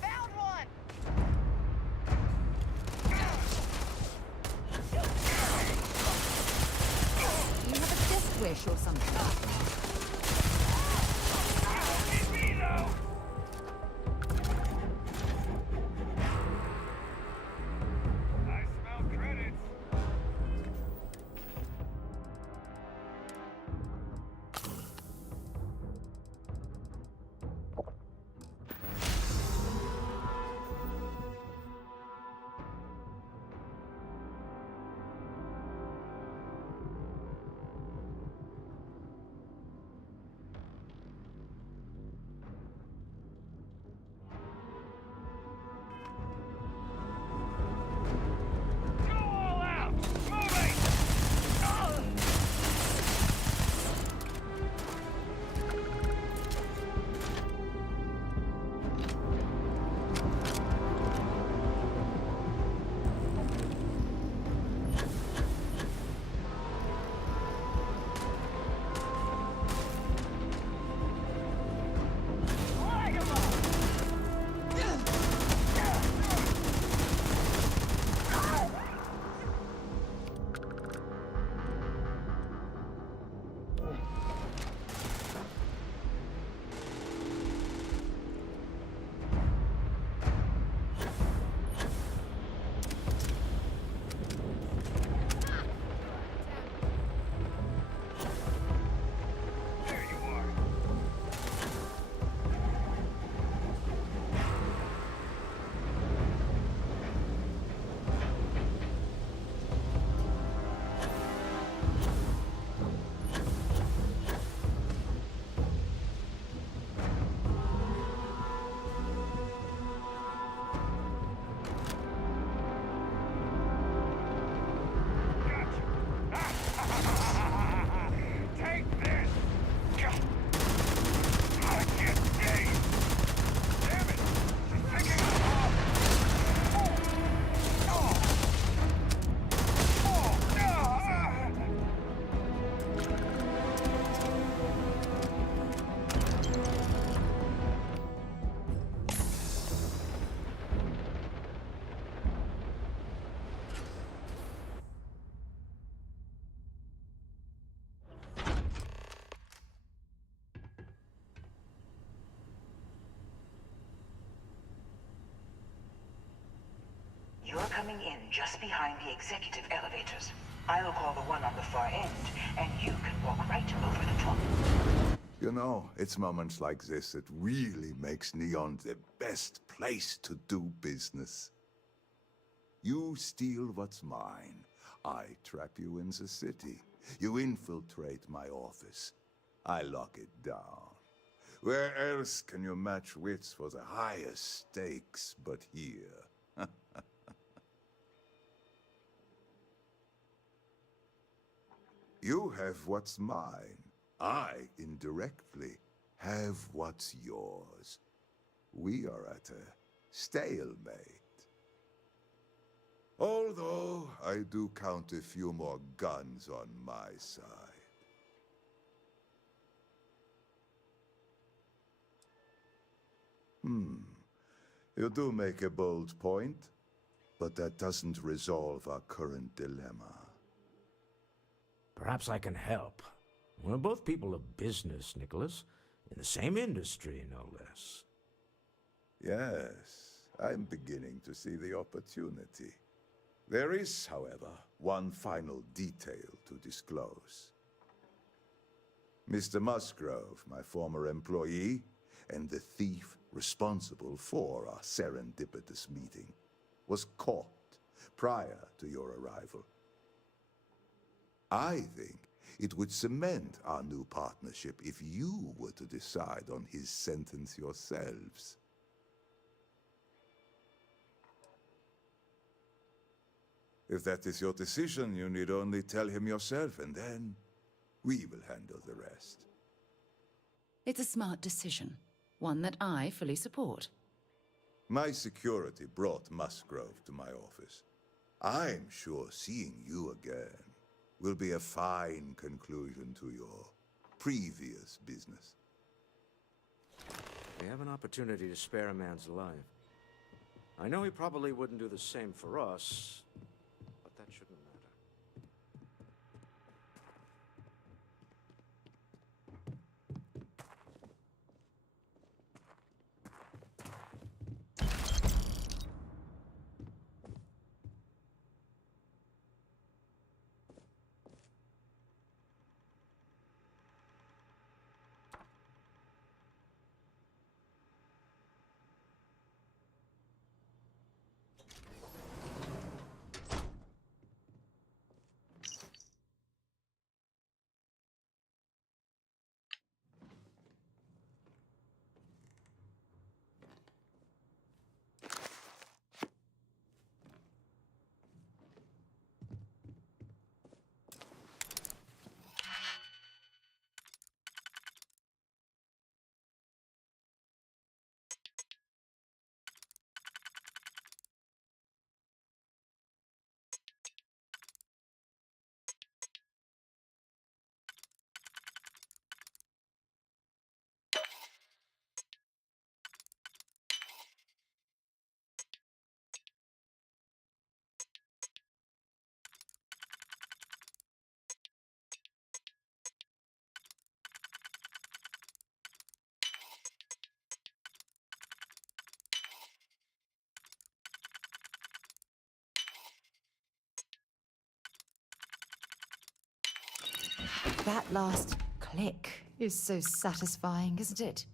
Found one! You have a death wish or something. coming in just behind the executive elevators. I'll call the one on the far end, and you can walk right over the top. You know, it's moments like this that really makes Neon the best place to do business. You steal what's mine. I trap you in the city. You infiltrate my office. I lock it down. Where else can you match wits for the highest stakes but here? You have what's mine. I, indirectly, have what's yours. We are at a stalemate. Although I do count a few more guns on my side. You do make a bold point, but that doesn't resolve our current dilemma. Perhaps I can help. We're both people of business, Nicholas. In the same industry, no less. Yes, I'm beginning to see the opportunity. There is, however, one final detail to disclose. Mr. Musgrove, my former employee, and the thief responsible for our serendipitous meeting, was caught prior to your arrival. I think it would cement our new partnership if you were to decide on his sentence yourselves. If that is your decision, you need only tell him yourself, and then we will handle the rest. It's a smart decision, one that I fully support. My security brought Musgrove to my office. I'm sure seeing you again will be a fine conclusion to your previous business. We have an opportunity to spare a man's life. I know he probably wouldn't do the same for us, but that shouldn't matter. That last click is so satisfying, isn't it?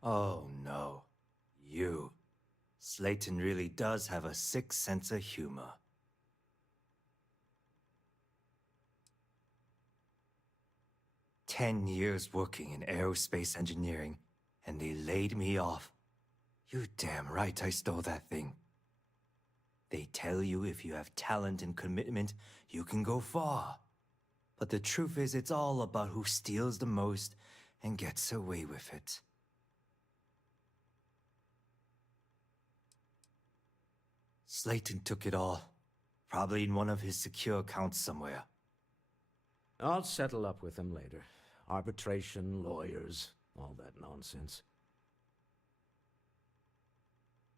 Oh no. You. Slayton really does have a sick sense of humor. "10 years working in aerospace engineering, and they laid me off. You damn right I stole that thing. They tell you if you have talent and commitment, you can go far. But the truth is, it's all about who steals the most and gets away with it. Slayton took it all. Probably in one of his secure accounts somewhere. I'll settle up with him later. Arbitration, lawyers, all that nonsense.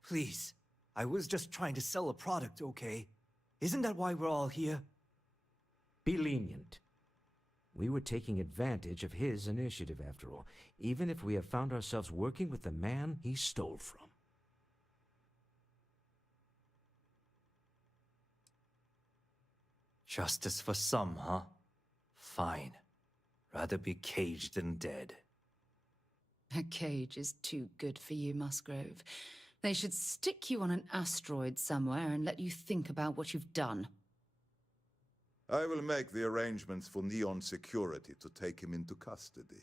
Please, I was just trying to sell a product, okay? Isn't that why we're all here? Be lenient. We were taking advantage of his initiative, after all, even if we have found ourselves working with the man he stole from. Justice for some, huh? Fine. Rather be caged than dead. A cage is too good for you, Musgrove. They should stick you on an asteroid somewhere and let you think about what you've done. I will make the arrangements for Neon security to take him into custody.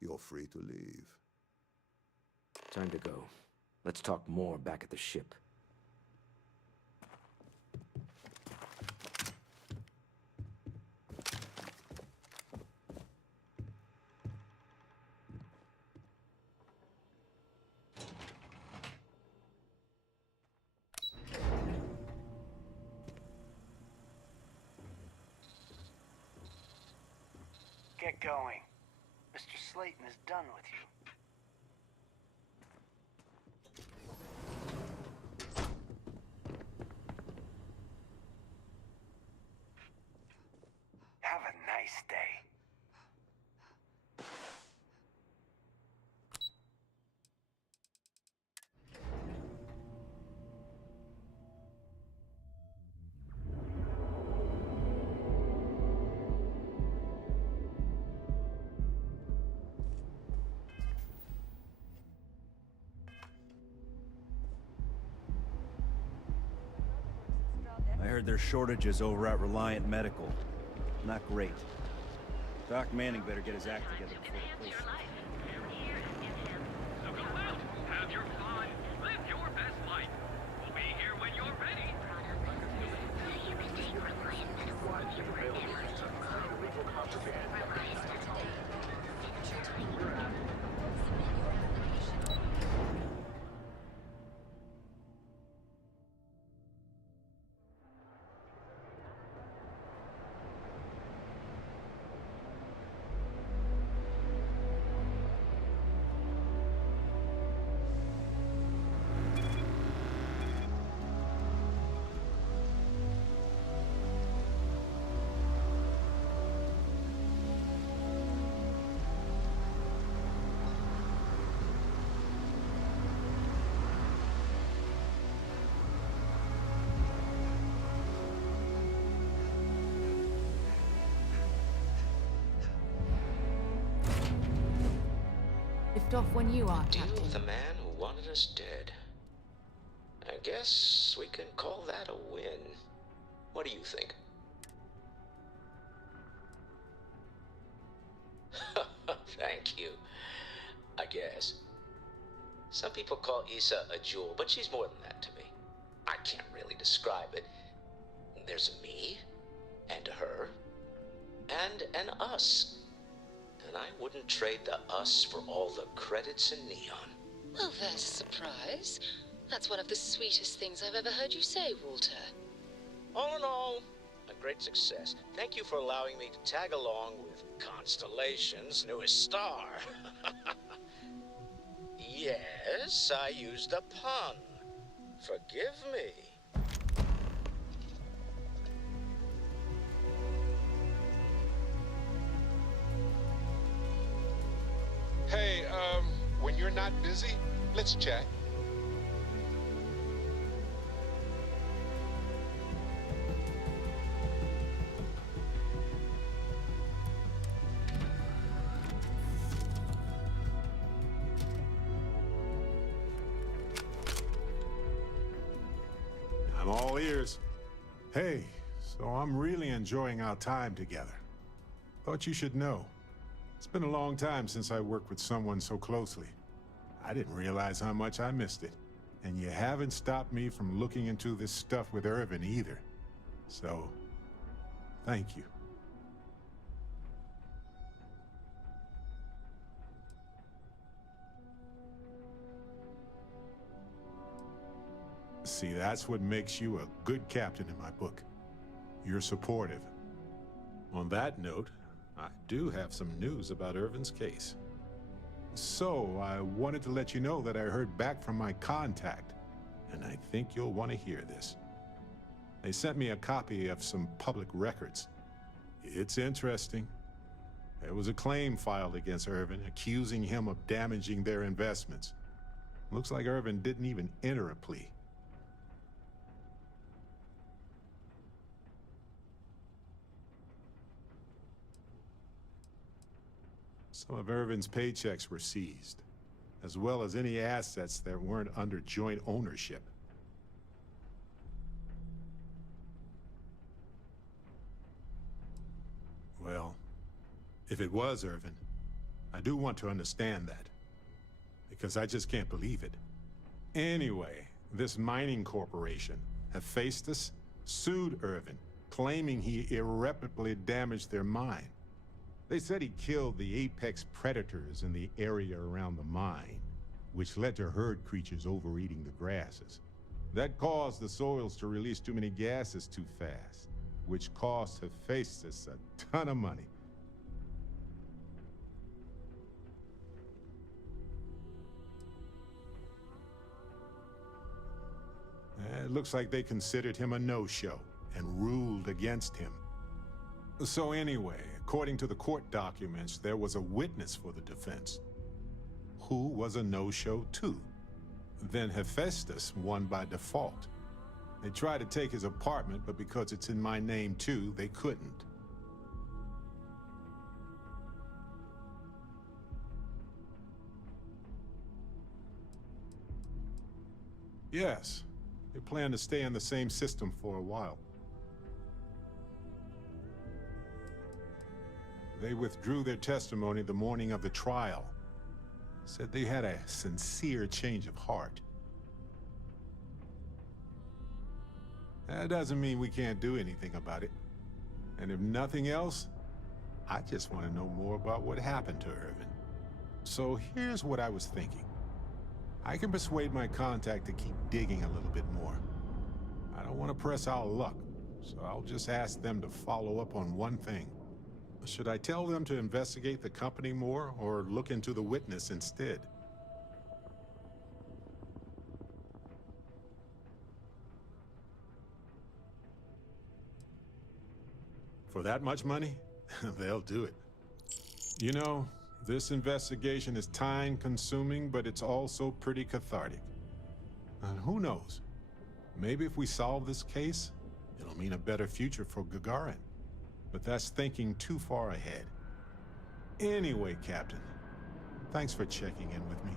You're free to leave. Time to go. Let's talk more back at the ship. Get going. Mr. Slayton is done with you. Have a nice day. I heard there's shortages over at Reliant Medical. Not great. Doc Manning better get his act together before the place. So go out, have your fun, live your best life. We'll be here when you're ready. Lift off when you are, Deal Captain. with the man who wanted us dead. I guess we can call that a win. What do you think? Thank you. I guess. Some people call Issa a jewel, but she's more than that to me. I can't really describe it. There's a me, and a her, and an us. And I wouldn't trade the us for all the credits in Neon. Well, that's a surprise. That's one of the sweetest things I've ever heard you say, Walter. All in all, a great success. Thank you for allowing me to tag along with Constellation's newest star. Yes, I used a pun. Forgive me. Hey, when you're not busy, let's chat. I'm all ears. Hey, so I'm really enjoying our time together. Thought you should know. It's been a long time since I worked with someone so closely. I didn't realize how much I missed it. And you haven't stopped me from looking into this stuff with Irvin either. So, thank you. See, that's what makes you a good captain in my book. You're supportive. On that note, I do have some news about Irvin's case. So, I wanted to let you know that I heard back from my contact, and I think you'll want to hear this. They sent me a copy of some public records. It's interesting. There was a claim filed against Irvin, accusing him of damaging their investments. Looks like Irvin didn't even enter a plea. Some of Irvin's paychecks were seized, as well as any assets that weren't under joint ownership. Well, if it was Irvin, I do want to understand that, because I just can't believe it. Anyway, this mining corporation, Hephaestus, sued Irvin, claiming he irreparably damaged their mine. They said he killed the apex predators in the area around the mine, which led to herd creatures overeating the grasses. That caused the soils to release too many gases too fast, which cost Hephaestus a ton of money. It looks like they considered him a no-show and ruled against him. So anyway, according to the court documents, there was a witness for the defense, who was a no-show too. Then Hephaestus won by default. They tried to take his apartment, but because it's in my name too, they couldn't. Yes, they plan to stay in the same system for a while. They withdrew their testimony the morning of the trial. Said they had a sincere change of heart. That doesn't mean we can't do anything about it. And if nothing else, I just want to know more about what happened to Irvin. So here's what I was thinking. I can persuade my contact to keep digging a little bit more. I don't want to press our luck, so I'll just ask them to follow up on one thing. Should I tell them to investigate the company more, or look into the witness instead? For that much money? They'll do it. You know, this investigation is time-consuming, but it's also pretty cathartic. And who knows? Maybe if we solve this case, it'll mean a better future for Gagarin. But that's thinking too far ahead. Anyway, Captain, thanks for checking in with me.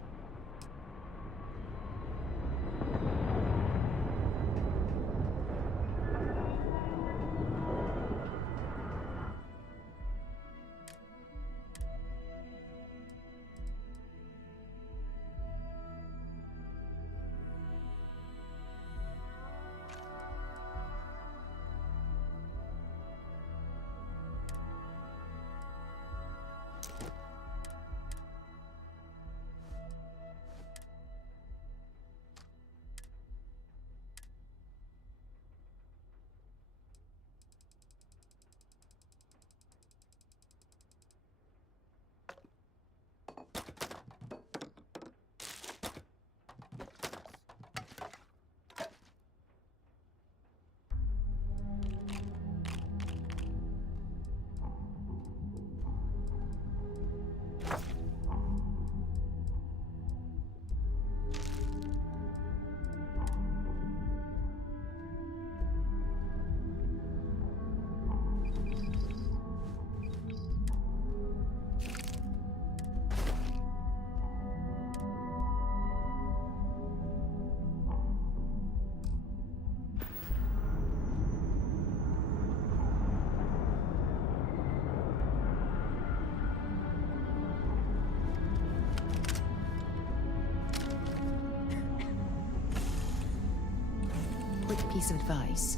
Quick piece of advice.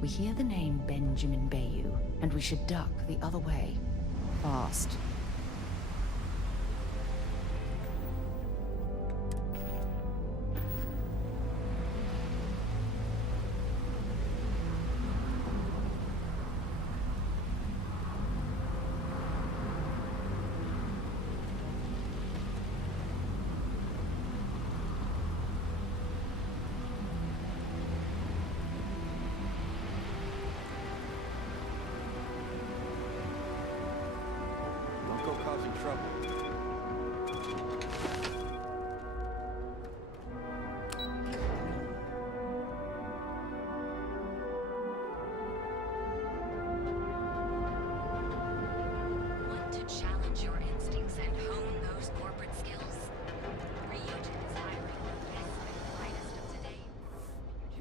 We hear the name Benjamin Bayou, and we should duck the other way. Fast.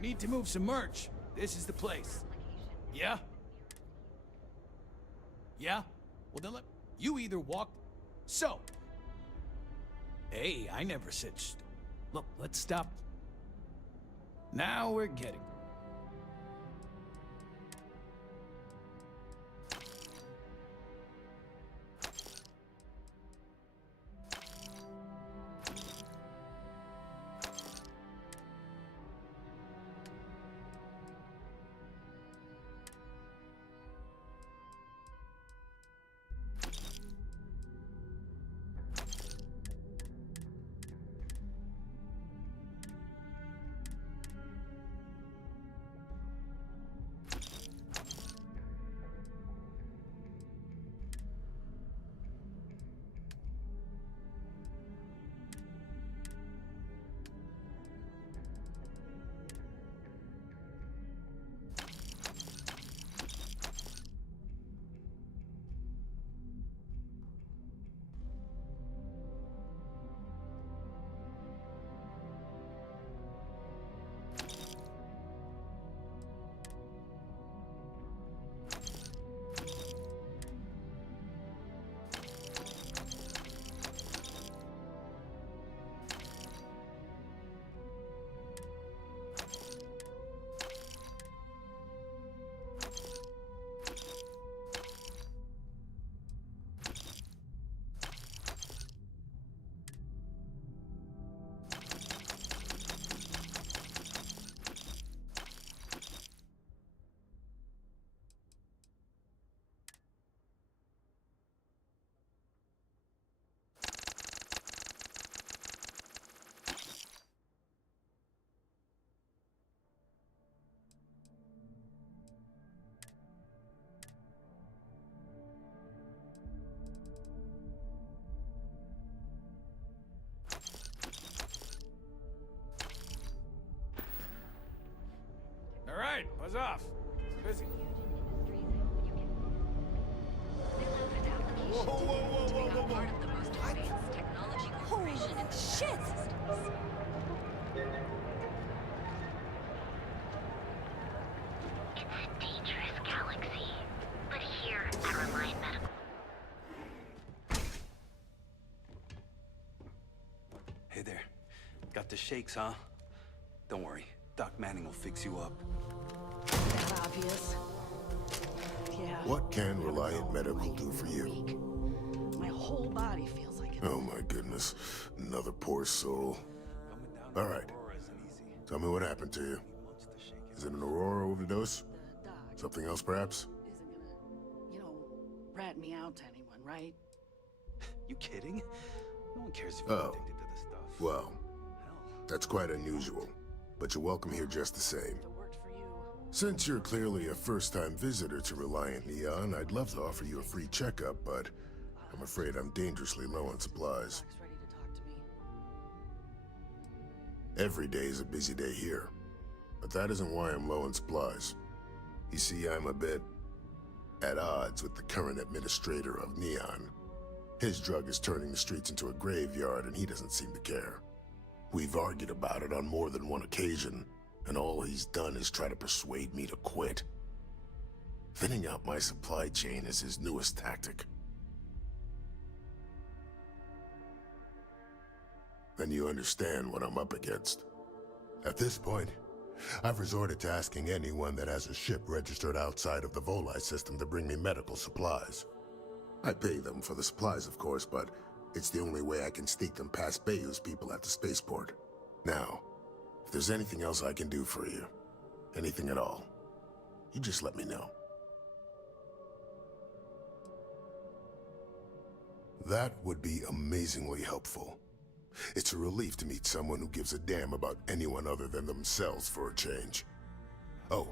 You need to move some merch. This is the place. Yeah? Yeah? Well then you either walk... So. Hey, I never said Look, let's stop. Now we're getting... All right, buzz off. Busy. Whoa, whoa, whoa, whoa, whoa, whoa. Holy shit! It's a dangerous galaxy, but here at Reliant Medical. Hey there. Got the shakes, huh? Don't worry. Doc Manning will fix you up. That obvious. Yeah. What can Reliant Medical do for you? My whole body feels like it. Oh my goodness. Another poor soul. All right. Tell me what happened to you. Is it an Aurora overdose? Something else, perhaps? Rat me out to anyone, right? You kidding? No one cares if you're addicted to this stuff. Well, that's quite unusual. But you're welcome here just the same. Since you're clearly a first-time visitor to Reliant Neon, I'd love to offer you a free checkup, but I'm afraid I'm dangerously low on supplies. Every day is a busy day here, but that isn't why I'm low on supplies. You see, I'm a bit at odds with the current administrator of Neon. His drug is turning the streets into a graveyard, and he doesn't seem to care. We've argued about it on more than one occasion, and all he's done is try to persuade me to quit. Thinning out my supply chain is his newest tactic. Then you understand what I'm up against. At this point, I've resorted to asking anyone that has a ship registered outside of the Volii system to bring me medical supplies. I pay them for the supplies, of course, but it's the only way I can sneak them past Bayou's people at the spaceport. Now, if there's anything else I can do for you, anything at all, you just let me know. That would be amazingly helpful. It's a relief to meet someone who gives a damn about anyone other than themselves for a change. Oh,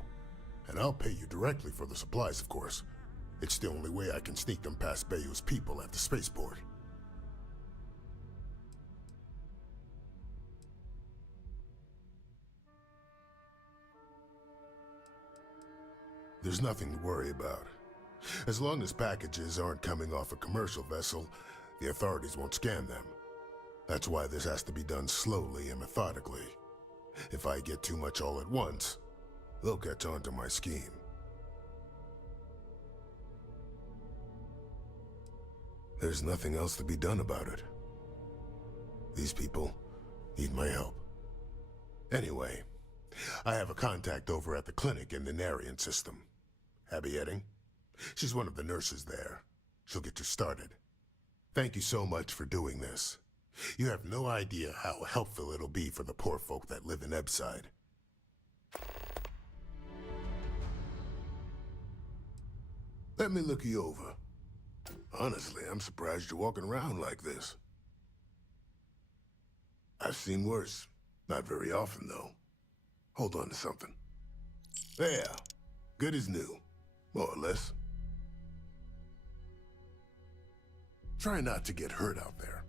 and I'll pay you directly for the supplies, of course. It's the only way I can sneak them past Bayou's people at the spaceport. There's nothing to worry about. As long as packages aren't coming off a commercial vessel, the authorities won't scan them. That's why this has to be done slowly and methodically. If I get too much all at once, they'll catch on to my scheme. There's nothing else to be done about it. These people need my help. Anyway, I have a contact over at the clinic in the Narian system. Abby Edding? She's one of the nurses there. She'll get you started. Thank you so much for doing this. You have no idea how helpful it'll be for the poor folk that live in Ebside. Let me look you over. Honestly, I'm surprised you're walking around like this. I've seen worse. Not very often, though. Hold on to something. There. Good as new. More or less. Try not to get hurt out there.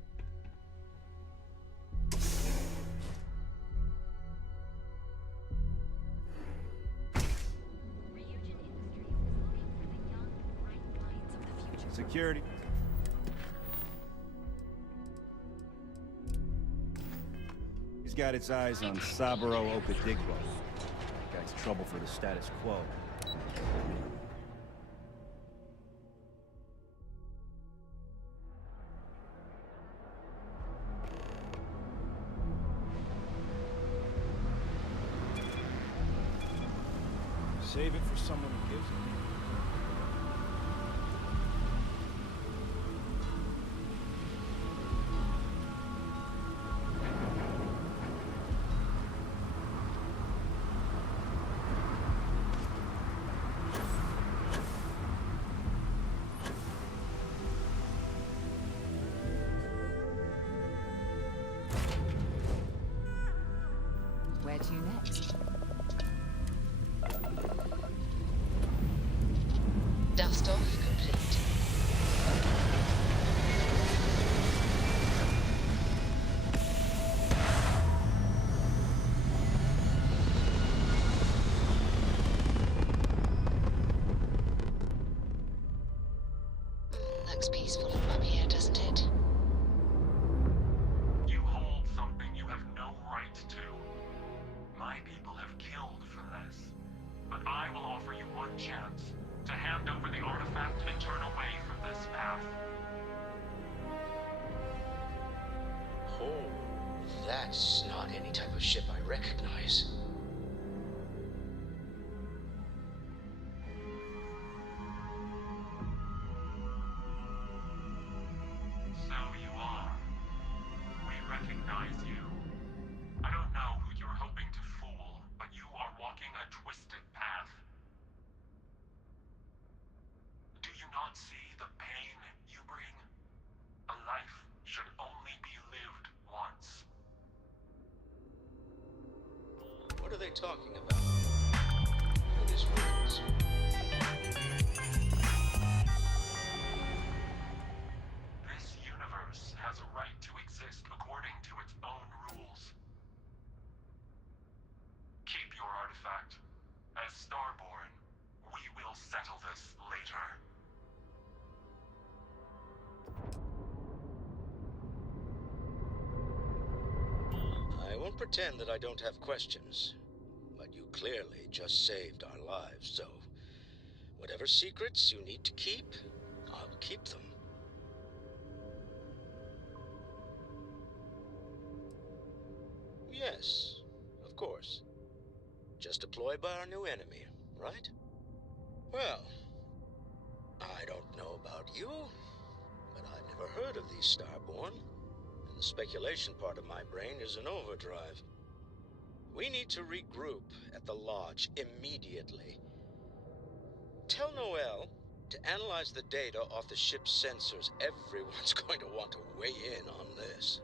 Security. He's got its eyes on Saburo Okadigbo. That guy's trouble for the status quo. Save it for someone who gives it. Where to next? Dust off complete. Looks peaceful up here, doesn't it? You hold something you have no right to. My people have killed for this. But I will offer you one chance to hand over the artifact and turn away from this path. Oh, that's not any type of ship I recognize. So you are. We recognize you. I don't know who you're hoping to fool, but you are walking a twisted path. Do you not see the pain you bring? A life should only be lived once. What are they talking about? What is rules? This universe has a right to exist according to its own rules. Keep your artifact. As Starborn, we will settle this later. I won't pretend that I don't have questions, but you clearly just saved our lives, so whatever secrets you need to keep, I'll keep them. Yes, of course. Just deployed by our new enemy, right? Well, I don't know about you, but I've never heard of these Starborn, and the speculation part of my brain is in overdrive. We need to regroup at the lodge immediately. Tell Noel to analyze the data off the ship's sensors. Everyone's going to want to weigh in on this.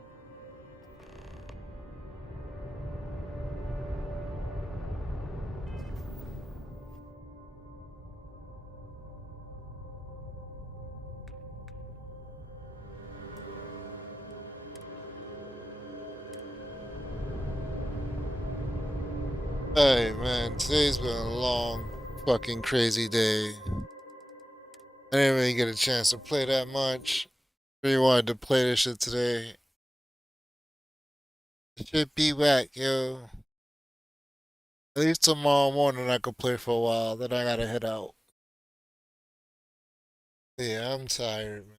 Hey man, today's been a long, fucking crazy day. I didn't really get a chance to play that much. Really wanted to play this shit today. It should be whack, yo. At least tomorrow morning I could play for a while, then I gotta head out. Yeah, I'm tired, man.